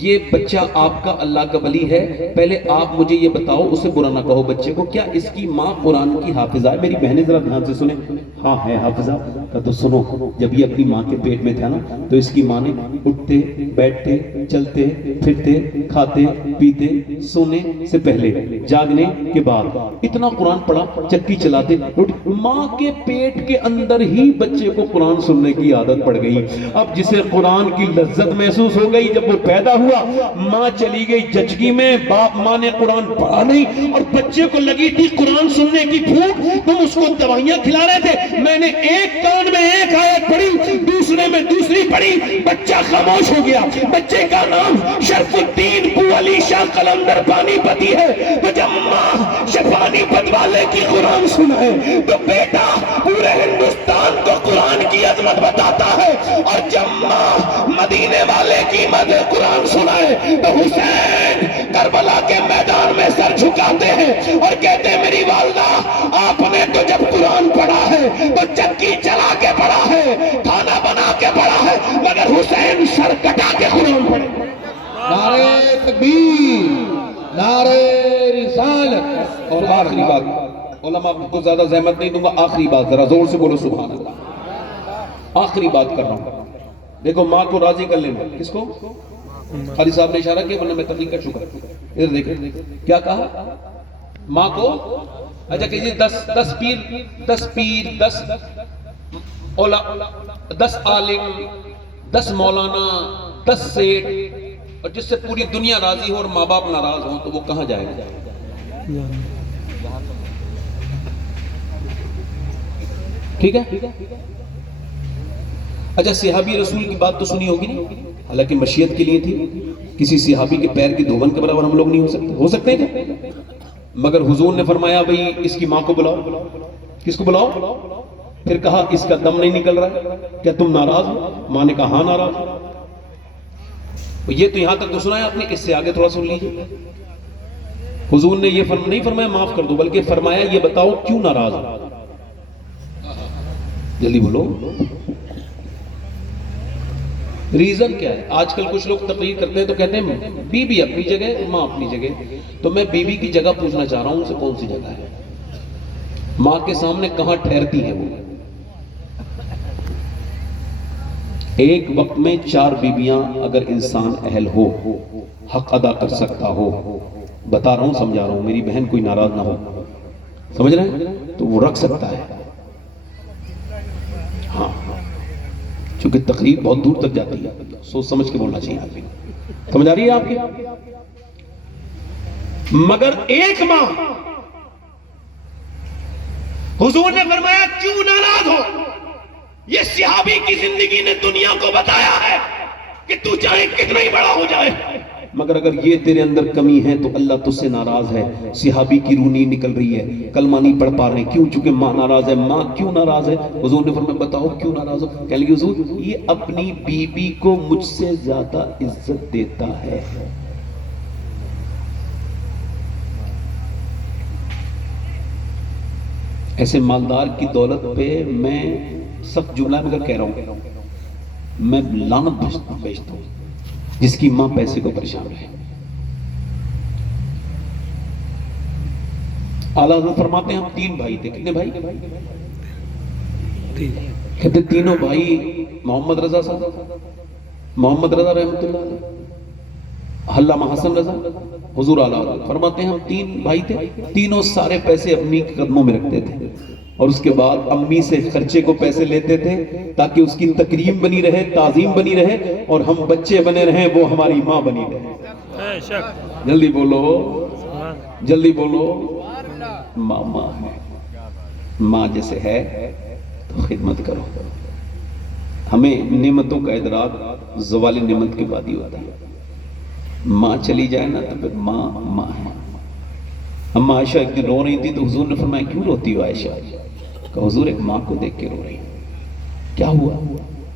یہ بچہ آپ کا اللہ کا ولی ہے, پہلے آپ مجھے یہ بتاؤ, اسے برا نہ کہو بچے کو, کیا اس کی ماں قرآن کی حافظہ ہے؟ میری بہنیں ذرا دھیان سے سنیں. ہاں ہے حافظہ. کہا تو سنو, جب یہ اپنی ماں کے پیٹ میں تھا نا تو اس کی ماں نے اٹھتے بیٹھتے چلتے پھرتے کھاتے پیتے سونے سے پہلے جاگنے کے بعد اتنا قرآن پڑھا, چکی چلاتے. ماں کے پیٹ کے اندر ہی بچے کو قرآن سننے کی عادت پڑ گئی. اب جسے قرآن کی لذت محسوس ہو گئی, جب وہ پیدا ہوا, ماں چلی گئی جچگی میں, ماں نے قرآن پڑھا نہیں, اور بچے کو لگی تھی قرآن سننے کی بھوک, تم اس کو دوائیاں کھلا رہے تھے. میں نے ایک کان میں ایک آیت پڑھی, دوسرے میں دوسری پڑھی, بچہ خاموش ہو گیا. بچے کا نام شرف الدین بو علی شاہ قلندر پانی پتی ہے. تو جب ماں شفانی پت والے کی قرآن سنائے تو بیٹا پورے ہندوستان کو قرآن کی عظمت بتاتا ہے, اور جب ماں مدینے والے کی مدد قرآن سنائے تو حسین کربلا کے میدان میں سر جھکاتے ہیں اور کہتے ہیں میری والدہ آپ نے تو جب قرآن پڑھا ہے تو چکی چلا کے پڑھا ہے, کھانا بنا کے پڑھا ہے, مگر حسین سر کٹا کے قرآن پڑھے. نعرہ تکبیر, نعرہ رسالت. اور آخری بات, علماء کو زیادہ زحمت نہیں دوں گا, آخری بات ذرا زور سے بولو سبحان اللہ. آخری بات کر رہا ہوں, دیکھو ماں کو راضی کر لینا. کس کو؟ قاری صاحب نے اشارہ کیا, ورنہ میں تبلیغ کر چکا. ادھر دیکھیں کیا کہا, ماں کو. اچھا کہیے 10 پیر 10 عالم 10 مولانا 10 سیٹ, اور جس سے پوری دنیا راضی ہو اور ماں باپ ناراض ہوں تو وہ کہاں جائے گا؟ ٹھیک ہے. اچھا صحابی رسول کی بات تو سنی ہوگی نہیں, حالانکہ مشیت کے لیے تھی. کسی صحابی کے پیر کی دھوبن کے برابر ہم لوگ نہیں ہو سکتے ہیں, مگر حضور نے فرمایا بھئی اس کی ماں کو بلاؤ. کس کو بلاؤ؟ پھر کہا اس کا دم نہیں نکل رہا ہے, کیا تم ناراض ہو؟ ماں نے کہا ہاں ناراض ہو. یہ تو یہاں تک تو سنا ہے آپ نے، اس سے آگے تھوڑا سن لیجیے. حضور نے یہ نہیں فرمایا معاف کر دو، بلکہ فرمایا یہ بتاؤ کیوں ناراض ہو. جلدی بولو ریزن کیا ہے. آج کل کچھ لوگ تقریر کرتے ہیں تو کہتے ہیں بی بی اپنی جگہ ماں اپنی جگہ. تو میں بی بی کی جگہ پوچھنا چاہ رہا ہوں، اسے کون سی جگہ ہے؟ ماں کے سامنے کہاں ٹھہرتی ہے وہ؟ ایک وقت میں 4 بیویاں اگر انسان اہل ہو، حق ادا کر سکتا ہو، بتا رہا ہوں سمجھا رہا ہوں، میری بہن کوئی ناراض نہ ہو، سمجھ رہے ہیں؟ تو وہ رکھ سکتا ہے. ہاں چونکہ تقریر بہت دور تک جاتی ہے، سوچ سمجھ کے بولنا چاہیے. آپ سمجھ آ رہی ہے آپ کی؟ مگر ایک ماں، حضور نے فرمایا کیوں ناراض ہو. یہ صحابی کی زندگی نے دنیا کو بتایا ہے کہ تو چاہے کتنا ہی بڑا ہو جائے، مگر اگر یہ تیرے اندر کمی ہے تو اللہ تجھ سے ناراض ہے. صحابی کی روح نہیں نکل رہی ہے، کلمہ نہیں پڑھ پا رہے. کیوں؟ چونکہ ماں ناراض ہے. ماں کیوں ناراض ہے؟ حضور نے فرمایا بتاؤ کیوں ناراض ہو. کہنے لگے حضور یہ اپنی بیوی کو مجھ سے زیادہ عزت دیتا ہے. ایسے مالدار کی دولت پہ میں سخت جملہ مگر کہہ رہا ہوں، میں لعنت بھیجتا ہوں جس کی ماں پیسے کو پریشان رہے. اعلیٰ حضرت فرماتے ہیں ہم 3 بھائی تھے. کتنے بھائی؟ کہتے تینوں بھائی محمد رضا صاحب، محمد رضا رحمۃ اللہ علیہ، علامہ حسن رضا، حضور اعلیٰ حضرت فرماتے ہیں ہم 3 بھائی تھے. تینوں سارے پیسے اپنی قدموں میں رکھتے تھے اور اس کے بعد امی سے خرچے کو پیسے لیتے تھے تاکہ اس کی تکریم بنی رہے، تعظیم بنی رہے اور ہم بچے بنے رہیں، وہ ہماری ماں بنی رہے. جلدی بولو، جلدی بولو. ماں ماں ہے، ماں جیسے ہے تو خدمت کرو. ہمیں نعمتوں کا ادراک زوال نعمت کے بعد ہی ہوتا ہے. ماں چلی جائے نا تو پھر ماں ماں ہے. اما عائشہ ایک دن رو رہی تھی تو حضور نے فرمایا کیوں روتی ہو عائشہ؟ کہ حضور ایک ماں کو دیکھ کے رو رہی ہوں. کیا ہوا؟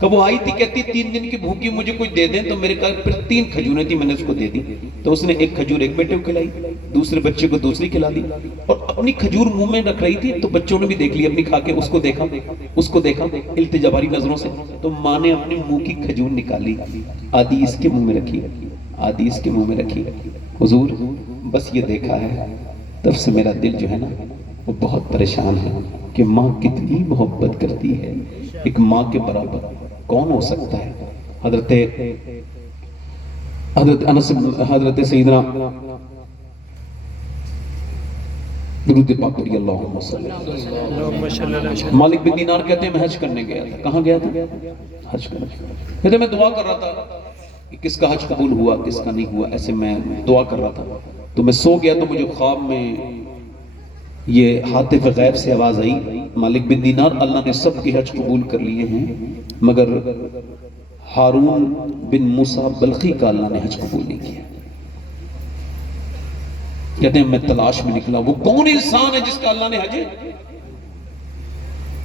کہ وہ آئی تھی کہتی 3 دن کی بھوکی مجھے کچھ دے دیں. تو میرے گھر پھر 3 کھجوریں تھی، میں نے اس کو دے دی. تو اس نے ایک کھجور ایک بیٹے کو کھلائی، دوسرے بچے کو دوسری کھلا دی اور اپنی کھجور منہ میں رکھ رہی تھی. تو بچوں نے بھی دیکھ لی اپنی کھا کے، اس کو دیکھا، اس کو دیکھا التجا بھری نظروں سے. تو ماں نے اپنے منہ کی کھجور نکالی، آدھی اس کے منہ میں رکھی، آدھی اس کے منہ میں رکھی. حضور بس یہ دیکھا ہے تب سے میرا دل جو ہے نا وہ بہت پریشان ہے کہ ماں کتنی محبت کرتی ہے. ایک ماں کے برابر کون ہو سکتا ہے؟ حضرت انس، حضرت سیدنا درود پاک پڑھیے اللہم صلی اللہ علیہ وسلم. مالک بن دینار کہتے ہیں میں حج کرنے گیا تھا. کہاں گیا تھا؟ حج کرنے. کہتے ہیں میں دعا کر رہا تھا کہ کس کا حج قبول ہوا کس کا نہیں ہوا، ایسے میں دعا کر رہا تھا. تو میں سو گیا تو مجھے خواب میں یہ حاطف غیب سے آواز آئی، مالک بن دینار اللہ نے سب کے حج قبول کر لیے ہیں مگر ہارون بن موسیٰ بلخی کا اللہ نے حج قبول نہیں کیا. کہتے ہیں میں تلاش میں نکلا وہ کون انسان ہے جس کا اللہ نے حج.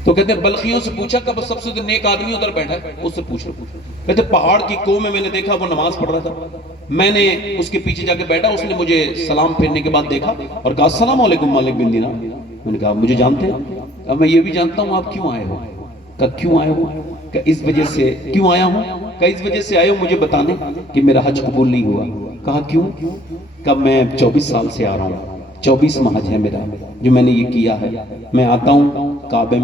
تو کہتے ہیں بلخیوں سے پوچھا کہ سب سے نیک آدمی ادھر بیٹھا ہے، اس سے پوچھا. کہتے ہیں پہاڑ کی کوہ میں نے دیکھا وہ نماز پڑھ رہا تھا. میں نے اس کے پیچھے جا کے بیٹھا، اس نے مجھے سلام پھیرنے کے بعد دیکھا اور کہا السلام علیکم مالک بن دینار. میں نے کہا مجھے جانتے ہیں؟ اب میں یہ بھی جانتا ہوں آپ کیوں آئے ہو. کہا کیوں آئے ہو؟ کہ اس وجہ سے. کیوں آیا ہوں؟ کہ اس وجہ سے آئے ہو مجھے بتانے کہ میرا حج قبول نہیں ہوا. کہا کیوں؟ کہ میں 24 سال سے آ رہا ہوں، 24واں حج ہے میرا جو میں نے یہ کیا ہے. میں آتا ہوں کعبے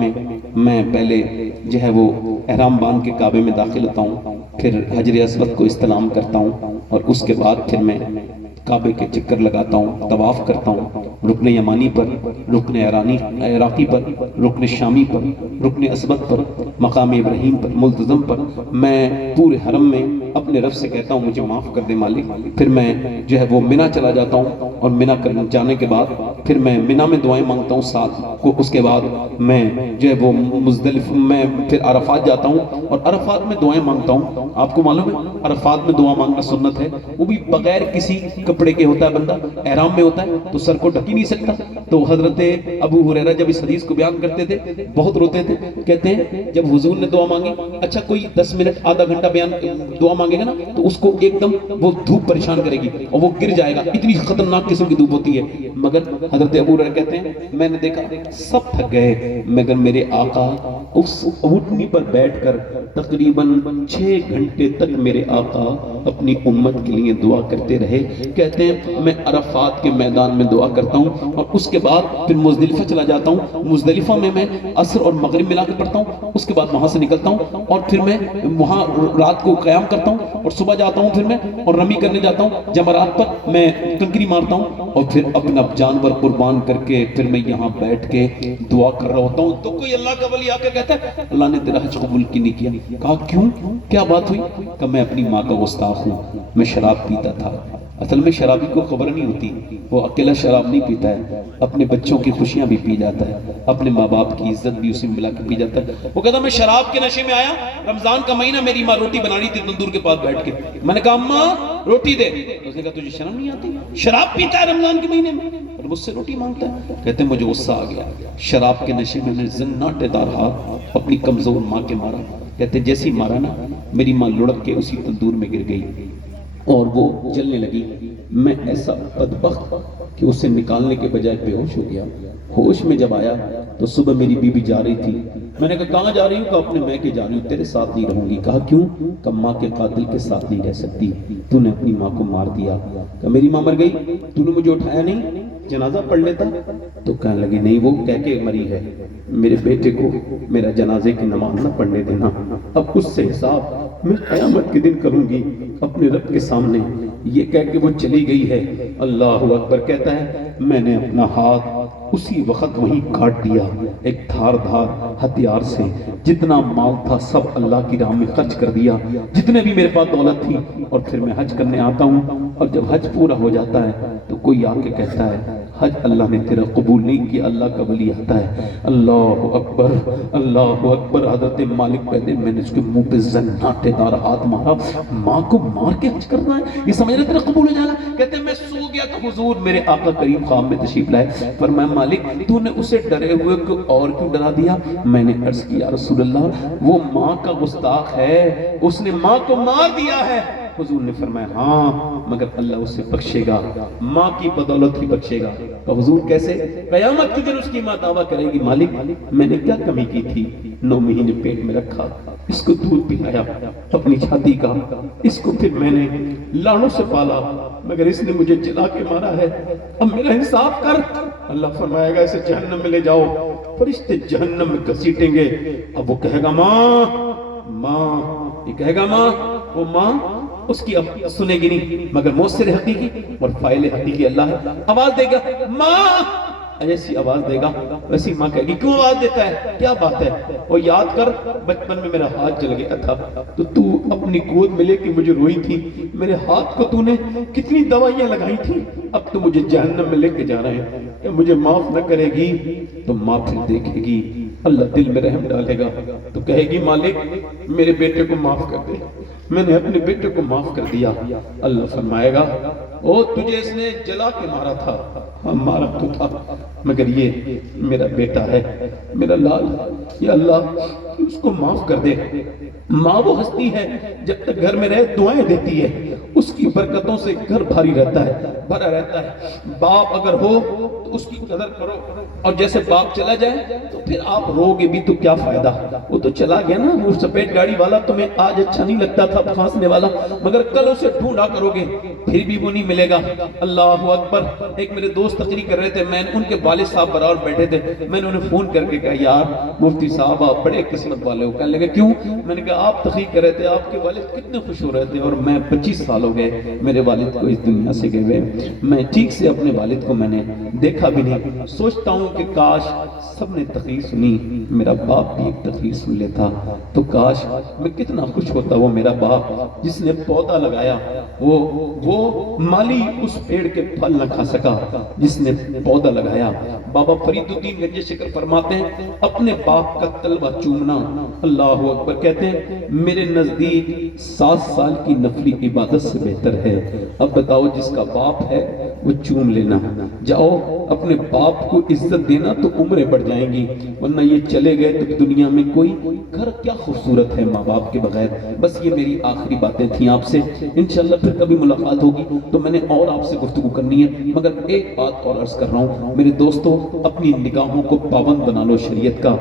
میں پہلے جو ہے وہ احرام باندھ کے کعبے میں داخل ہوتا ہوں، پھر حجر اسود کو استلام کرتا ہوں اور اس کے بعد پھر میں کعبے کے چکر لگاتا ہوں، طواف کرتا ہوں رکن یمانی پر، رکن عراقی پر، رکن شامی پر، رکن اسود پر، مقام ابراہیم پر، ملتزم پر. میں پورے حرم میں اپنے رب سے کہتا ہوں مجھے معاف کر دے مالک. پھر میں جو ہے وہ منی چلا جاتا ہوں اور منی جانے کے بعد پھر میں منا میں دعائیں مانگتا ہوں ساتھ کو، اس کے بعد میں جو ہے وہ مزدلف میں پھر عرفات جاتا ہوں اور عرفات میں دعائیں مانگتا ہوں. آپ کو معلوم ہے عرفات میں دعا مانگنا سنت ہے، وہ بھی بغیر کسی کپڑے کے ہوتا ہے، بندہ احرام میں ہوتا ہے تو سر کو ڈھک ہی نہیں سکتا. تو حضرت ابو ہریرہ جب اس حدیث کو بیان کرتے تھے بہت روتے تھے، کہتے ہیں جب حضور نے دعا مانگی، اچھا کوئی 10 منٹ آدھا گھنٹہ بیان دعا مانگے گا نا تو اس کو ایک دم وہ دھوپ پریشان کرے گی اور وہ گر جائے گا، اتنی خطرناک قسم کی دھوپ ہوتی ہے. مگر حضرت ابو ہریرہ کہتے ہیں میں نے دیکھا سب تھک گئے مگر میرے آقا اس اونٹنی پر بیٹھ کر تقریباً 6 گھنٹے تک میرے آقا اپنی امت کے لیے دعا کرتے رہے. کہتے ہیں میں عرفات کے میدان میں دعا کرتا ہوں اور اس کے بعد پھر مزدلفہ چلا جاتا ہوں. مزدلفہ میں عصر اور مغرب ملا کے پڑھتا ہوں، اس کے بعد وہاں سے نکلتا ہوں اور پھر میں وہاں رات کو قیام کرتا ہوں اور صبح جاتا ہوں پھر میں اور رمی کرنے جاتا ہوں، جمرات پر میں کنکری مارتا ہوں اور پھر اپنا جانور قربان کر کے پھر میں یہاں بیٹھ کے دعا کر رہا ہوتا ہوں. تو کوئی اللہ کا ولی آ کے کہتا ہے اللہ نے تیرا حج قبول کی نہیں کیا. کہا کیوں، کیا بات ہوئی؟ کہ میں اپنی ماں کا گستاخ ہوں، میں شراب پیتا تھا. اصل میں شرابی کو خبر نہیں ہوتی، وہ اکیلا شراب نہیں پیتا ہے، اپنے بچوں کی خوشیاں بھی پی جاتا ہے، اپنے ماں باپ کی عزت بھی اسی میں ملا کے پی جاتا ہے. وہ کہتا میں شراب کے نشے میں آیا، رمضان کا مہینہ میری ماں روٹی بنا رہی تھی تندور کے پاس بیٹھ کے، میں نے کہا اماں روٹی دے. اس نے کہا تجھے شرم نہیں آتی، شراب پیتا ہے رمضان کے مہینے میں اور مجھ سے روٹی مانگتا ہے. کہتے ہیں مجھے غصہ آ گیا، شراب کے نشے میں زناٹے دار ہاتھ اپنی کمزور ماں کے مارا. کہتے ہیں جیسی مارا نا میری ماں لڑک کے اسی تندور میں گر گئی اور وہ جلنے لگی. میں ایسا بدبخت کہ اسے نکالنے کے بجائے بے ہوش ہو گیا. ہوش میں جب آیا تو صبح میری بیوی جا رہی تھی. میں نے کہا کہاں جا رہی ہوں؟ کہا اپنے میں کے جا رہی ہوں، تیرے ساتھ نہیں رہوں گی. کہا کیوں؟ کہ ماں کے قاتل کے ساتھ نہیں رہ سکتی، تو نے اپنی ماں کو مار دیا. کہ میری ماں مر گئی، تو نے مجھے اٹھایا نہیں، جنازہ پڑھ لیتا. تو کہنے لگی نہیں وہ کہہ کے مری ہے، میرے بیٹے کو میرا جنازے کی نماز نہ پڑھنے دینا، اب اس سے حساب میں قیامت کے دن کروں گی اپنے رب کے سامنے. یہ کہہ کے وہ چلی گئی ہے. اللہ اکبر کہتا ہے میں نے اپنا ہاتھ اسی وقت وہیں کاٹ دیا ایک دھار ہتھیار سے. جتنا مال تھا سب اللہ کی راہ میں خرچ کر دیا، جتنے بھی میرے پاس دولت تھی. اور پھر میں حج کرنے آتا ہوں اور جب حج پورا ہو جاتا ہے تو کوئی آ کے کہتا ہے حج اللہ نے تیرا قبول نہیں کیا. اللہ کا ولی آتا ہے اللہ اکبر اللہ اکبر. حضرت مالک کہتے میں نے اس کے منہ پہ زناٹے دار ہاتھ مارا. ماں کو مار کے حج کرنا ہے، یہ سمجھ رہے تیرا قبول ہو جانا. کہتے میں سو گیا تو حضور میرے آقا کریم خواب میں تشریف لائے. فرمایا مالک تو نے اسے ڈرے ہوئے کو اور کیوں ڈرا دیا؟ میں نے عرض کیا رسول اللہ وہ ماں کا گستاخ ہے، اس نے ماں کو مار دیا ہے. حضور نے فرمایا ہاں مگر اللہ اسے بخشے گا، ماں کی بدولت ہی بخشے گا. کہ حضور کیسے؟ قیامت کے دن اس کی ماں دعویٰ کرے گی مالک میں نے کیا کمی کی تھی، 9 مہینے پیٹ میں رکھا، اس کو دودھ پلایا اپنی چھاتی کا، اس کو پھر میں نے لاڑوں سے پالا مگر اس نے مجھے جلا کے مارا ہے، اب میرا انصاف کر. اللہ فرمائے گا اسے جہنم میں لے جاؤ. فرشتے جہنم میں گھسیٹیں گے. اب وہ کہے گا ماں ماں، یہ کہے گا ماں، وہ ماں اس کی اب سنے گی نہیں مگر مؤثر حقیقی اور فاعل حقیقی اللہ ہے. آواز دے گا ماں، ایسی آواز دے گا ویسی ماں کہے گی کیوں آواز دیتا ہے، کیا بات ہے؟ اور یاد کر بچپن میں میرا ہاتھ جل گیا تھا تو اپنی گود میں لے کے مجھے روئی تھی، میرے ہاتھ کو نے کتنی دوائیاں لگائی تھی، اب تو مجھے جہنم میں لے کے جا رہے ہیں، کہ مجھے معاف نہ کرے گی. تو ماں پھر دیکھے گی اللہ دل میں رحم ڈالے گا تو کہے گی مالک میرے بیٹے کو معاف کر دے، میں نے اپنے بیٹے کو معاف کر دیا. اللہ فرمائے گا او تجھے اس نے جلا کے مارا تھا، ہاں مارا تو تھا مگر یہ میرا بیٹا ہے میرا لال، یا اللہ اس کو معاف کر دے. ماں وہ ہستی ہے جب تک گھر میں رہے دعائیں دیتی ہے، اس کی برکتوں سے گھر بھاری رہتا ہے، بھرا رہتا ہے. باپ اگر ہو تو اس کی قدر کرو، اور جیسے باپ چلا جائے تو پھر آپ رو گے بھی تو کیا فائدہ، وہ تو چلا گیا نا. وہ سفید گاڑی والا تمہیں آج اچھا نہیں لگتا تھا پھانسنے والا، مگر کل اسے ڈھونڈا کرو گے پھر بھی وہ نہیں ملے گا. اللہ اکبر. ایک میرے دوست تقریر کر رہے تھے، میں ان کے والد صاحب برابر بیٹھے تھے، میں نے انہیں فون کر کے کہا یار مفتی صاحب آپ بڑے قسمت والے ہو. کہنے لگے کیوں؟ میں نے کہا آپ تقریر کر رہے تھے آپ کے والد کتنے خوش ہو رہے تھے اور میں 25 سال ہو گئے میرے والد کو اس دنیا سے گئے ہوئے. میں ٹھیک سے اپنے والد کو میں نے دیکھا دیکھا بھی نہیں. سوچتا ہوں کہ کاش سب نے تقریر سنی, میرا باپ بھی ایک تقریر سن لیتا تو کاش میں کتنا خوش ہوتا. وہ میرا باپ جس نے پودا لگایا, وہ مالی اس پیڑ کے پھل نہ کھا سکا جس نے پودا لگایا. بابا فرید الدین گنج شکر فرماتے ہیں اپنے باپ کا تلوہ چومنا, اللہ اکبر, کہتے ہیں میرے نزدیک 7 سال کی نفلی عبادت سے بہتر ہے. اب بتاؤ جس کا باپ ہے وہ چوم لینا. جاؤ اپنے باپ کو عزت دینا تو عمریں بڑھ جائیں گی, ورنہ یہ چلے گئے تو دنیا میں کوئی گھر کیا خوبصورت ہے ماں باپ کے بغیر. بس یہ میری آخری باتیں تھیں آپ سے. انشاءاللہ پھر کبھی ملاقات ہوگی تو میں نے اور آپ سے گفتگو کرنی ہے, مگر ایک بات اور عرض کر رہا ہوں میرے دوستوں, اپنی نگاہوں کو پابند بنا لو شریعت کا.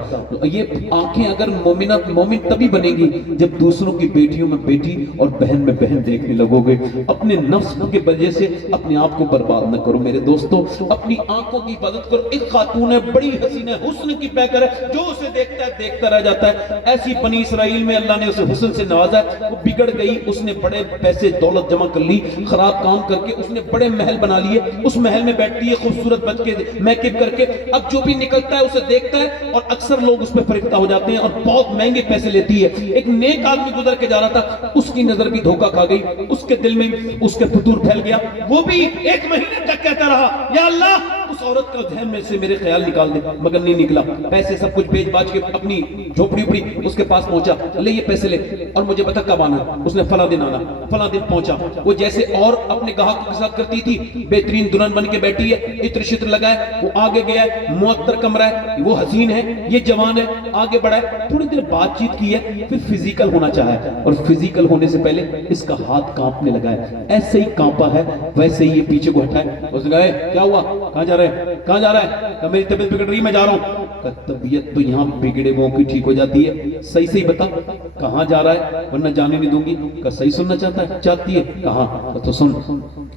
یہ آنکھیں اگر مومن تبھی بنے گی جب دوسروں کی بیٹیوں میں بیٹی اور بہن میں بہن دیکھنے لگو گے. اپنے نفس کے وجہ سے اپنے آپ کو برباد نہ کرو میرے دوستوں, اپنی آنکھوں کی حفاظت کرو. ایک خاتون ہے, بڑی حسین ہے, حسن کی پیکر ہے, جو اسے دیکھتا ہے دیکھتا رہ جاتا ہے. ایسی بنی اسرائیل میں اللہ نے اسے حسن سے نوازا ہے, وہ بگڑ گئی, اس نے بڑے پیسے دولت جمع کر لی, خراب کام کر کے اس نے بڑے محل بنا لیے, اس محل میں بیٹھتی ہے خوبصورت بچ کے میک اپ کر کے. اب جو بھی نکلتا ہے اسے دیکھتا ہے اور اکثر لوگ اس پہ فریفتہ ہو جاتے ہیں اور بہت مہنگے پیسے لیتی ہے. ایک نیک آدمی گزر کے جا رہا تھا, اس کی نظر بھی دھوکہ کھا گئی, اس کے دل میں اس کے فتور پھیل گیا. وہ بھی 1 مہینے تک کہتا رہا یا اللہ اس عورت کا ذہن میں سے میرے خیال نکال دے, مگر نہیں نکلا. پیسے سب کچھ بیچ باچ کے اپنی جھوپڑی اپڑی اس کے پاس پہنچا, لے یہ پیسے لے اور مجھے بتا کب آنا. اس نے فلاں دن آنا, فلاں دن پہنچا. وہ جیسے اور اپنے گاہکوں کے ساتھ کرتی تھی, بہترین دلہن بن کے بیٹھی ہے, عطر شطر لگائے, وہ آگے گیا ہے, معطر کمرہ ہے, وہ حسین ہے, یہ جوان ہے, آگے بڑھا ہے, تھوڑی دیر بات چیت کی ہے, پھر فزیکل ہونا چاہا ہے, اور فزیکل ہونے سے پہلے اس کا ہاتھ کانپنے لگا ہے. ایسے ہی کانپا ہے ویسے ہی یہ پیچھے کو ہٹا ہے. اس نے کہا کیا ہوا, کہاں جا رہے ہیں, کہاں جا رہا ہے, کہ میری طبیعت بگڑ رہی ہے, میں جا رہا ہوں. کہ طبیعت تو یہاں بگڑے وہ کی ٹھیک ہو جاتی ہے, صحیح صحیح بتا کہاں جا رہا ہے ورنہ جانے نہیں دوں گی. کہ صحیح سننا چاہتا ہے, چاہتی ہے, کہاں, تو سن,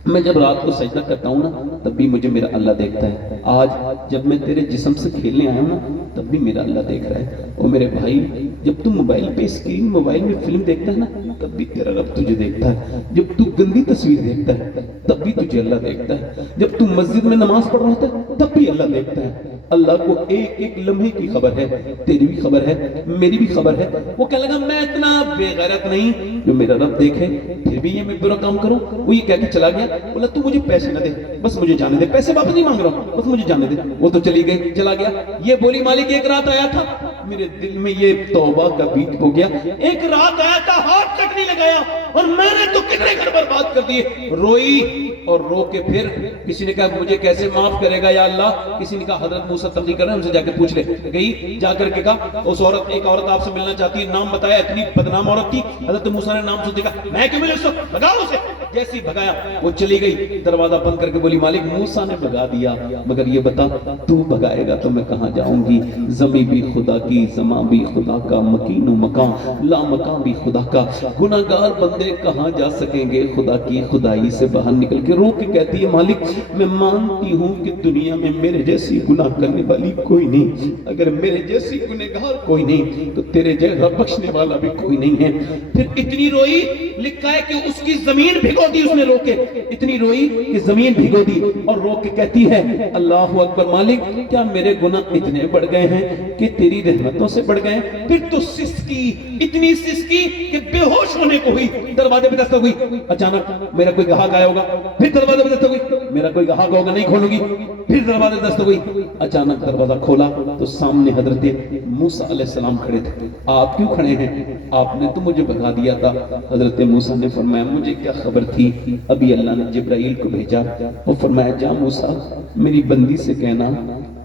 میں جب رات کو سجدہ کرتا ہوں نا تب بھی مجھے میرا اللہ دیکھتا ہے. آج جب میں تیرے جسم سے کھیلنے آیا ہوں نا تب بھی میرا اللہ دیکھ رہا ہے. اور میرے بھائی جب تم موبائل پہ اسکرین موبائل میں فلم دیکھتا ہے نا تب بھی تیرا رب تجھے دیکھتا ہے. جب تو گندی تصویر دیکھتا ہے تب بھی تجھے اللہ دیکھتا ہے. جب تم مسجد میں نماز پڑھ رہا ہوتا ہے تب بھی اللہ دیکھتا ہے. اللہ کو ایک ایک لمحے کی خبر ہے, تیری بھی خبر ہے, میری بھی خبر ہے. وہ کہنے لگا میں اتنا بے غیرت نہیں جو میرا رب دیکھے پھر بھی یہ میں برا کام کروں. وہ یہ کہہ کے چلا گیا. بولا تو مجھے پیسے نہ دے, بس مجھے جانے دے, پیسے واپس نہیں مانگ رہا ہوں, بس مجھے جانے دے. وہ تو چلی گئی, چلا گیا. یہ بولی مالک ایک رات آیا تھا, میرے دل میں یہ توبہ کا بیج ہو گیا. ایک رات آیا تھا, ہاتھ تک نہیں لگایا, اور میں نے تو کتنے گھر برباد کر دیے. روئی اور رو کے پھر کسی نے کہا مجھے کیسے معاف کرے گا یا اللہ. کسی نے کہا حضرت موسیٰ تبلیغ کر رہے ہیں, ان سے جا کے پوچھ لے. گئی, جا کر کے کہا اس عورت, ایک عورت آپ سے ملنا چاہتی ہے, نام بتایا, اتنی بدنام عورت تھی. حضرت موسیٰ نے نام سن کہا میں کیوں ملے اس کو, بھگاؤ اسے. جیسی بھگایا وہ چلی گئی, دروازہ بند کر کے بولی مالک موسیٰ نے بھگا دیا, مگر یہ بتا تو بھگائے گا تو میں کہاں جاؤں گی. زمین بھی خدا کی, زمان بھی خدا کا, مکین و مکان لا مکان بھی خدا کا. گناہگار بندے کہاں جا سکیں گے خدا کی خدائی سے باہر نکل کے. رو کے کہتی ہے مالک میں مانتی ہوں کہ دنیا میں میرے جیسی گناہ کرنے والی کوئی نہیں, اگر میرے جیسی گنہگار کوئی نہیں تو تیرے جیسا بخشنے والا بھی کوئی نہیں ہے. پھر اتنی روئی, لکھا ہے کہ اس کی زمین بھگو دی اس نے رو کے, اتنی روئی کہ زمین بھگو دی, اور رو کے کہتی ہے اللہ اکبر مالک کیا میرے گناہ اتنے بڑھ گئے ہیں کہ تیری رحمتوں سے بڑھ گئے ہیں. پھر تو سسکی, اتنی سسکی کہ بے ہوش ہونے کو ہوئی. دروازے پہ دستک ہوئی, اچانک میرا کوئی گاہک آیا ہوگا. پھر دروازے پہ دستک ہوئی, میرا کوئی گاہک ہوگا نہیں کھولوں گی. پھر دروازے پہ دستک ہوئی, اچانک دروازہ کھولا تو سامنے حضرت موسیٰ علیہ السلام کھڑے تھے. آپ کیوں کھڑے ہیں, آپ نے تو مجھے بھگا دیا تھا. حضرت موسیٰ نے فرمایا مجھے کیا خبر تھی, ابھی اللہ نے جبرائیل کو بھیجا اور فرمایا جا موسیٰ میری بندی سے کہنا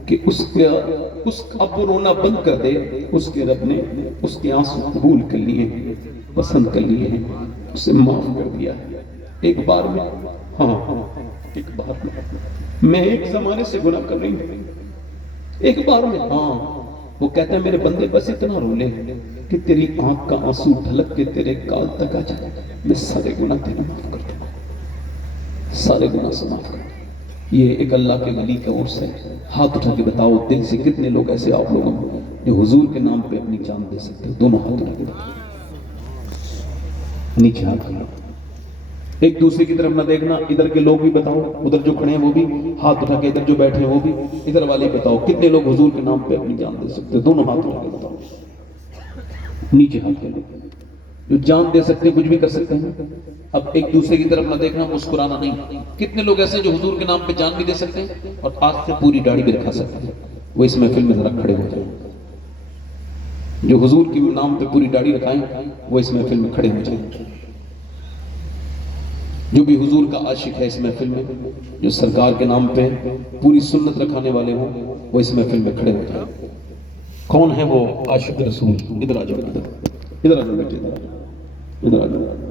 کہ اس اب رونا بند کر دے. اس کے رب نے اس کے آنسو قبول کر لیے, پسند کر لیے ہیں, اسے معاف کر دیا. ایک بار میں, ہاں ایک بار میں ایک زمانے سے گناہ کر رہی ہوں, ایک بار میں. ہاں وہ کہتا ہے میرے بندے بس اتنا رو لے کہ تیری آنکھ کا آنسو ڈھلک کے تیرے گال تک آ جائے, میں سارے گناہ تیرے معاف کر دوں گا, سارے گناہ سے معاف کر دوں. یہ ایک اللہ کے ولی کا عرس ہے. ہاتھ اٹھا کے بتاؤ دل سے کتنے لوگ ایسے آپ لوگوں جو حضور کے نام پہ اپنی جان دے سکتے ہیں. دونوں ہاتھ اٹھا کے بتاؤ, نیچے ہاتھ. ایک دوسرے کی طرف نہ دیکھنا. ادھر کے لوگ بھی بتاؤ, ادھر جو کھڑے ہیں وہ بھی ہاتھ اٹھا کے, ادھر جو بیٹھے ہیں وہ بھی, ادھر والے بتاؤ کتنے لوگ حضور کے نام پہ اپنی جان دے سکتے ہیں؟ دونوں ہاتھ اٹھا کے بتاؤ, نیچے ہاتھ کر جو جان دے سکتے ہیں, کچھ بھی کر سکتے ہیں. اب ایک دوسرے کی طرف نہ دیکھنا, مسکرانا نہیں. کتنے لوگ ایسے ہیں جو حضور کے نام پہ جان بھی دے سکتے ہیں اور آج سے پوری داڑھی بھی رکھا سکتے ہیں؟ وہ اس محفل میں ذرا کھڑے ہو جائیں. جو حضور کے نام پہ پوری داڑھی رکھائیں وہ اس محفل میں کھڑے ہو جائیں. جو بھی حضور کا عاشق ہے اس محفل میں, جو سرکار کے نام پہ پوری سنت رکھانے والے ہوں, وہ اس محفل میں کھڑے ہو جائیں. کون ہے وہ عاشق رسول؟ ادھر آ جاؤ, ادھر آ جاؤ بیٹے, ادھر آ جاؤ.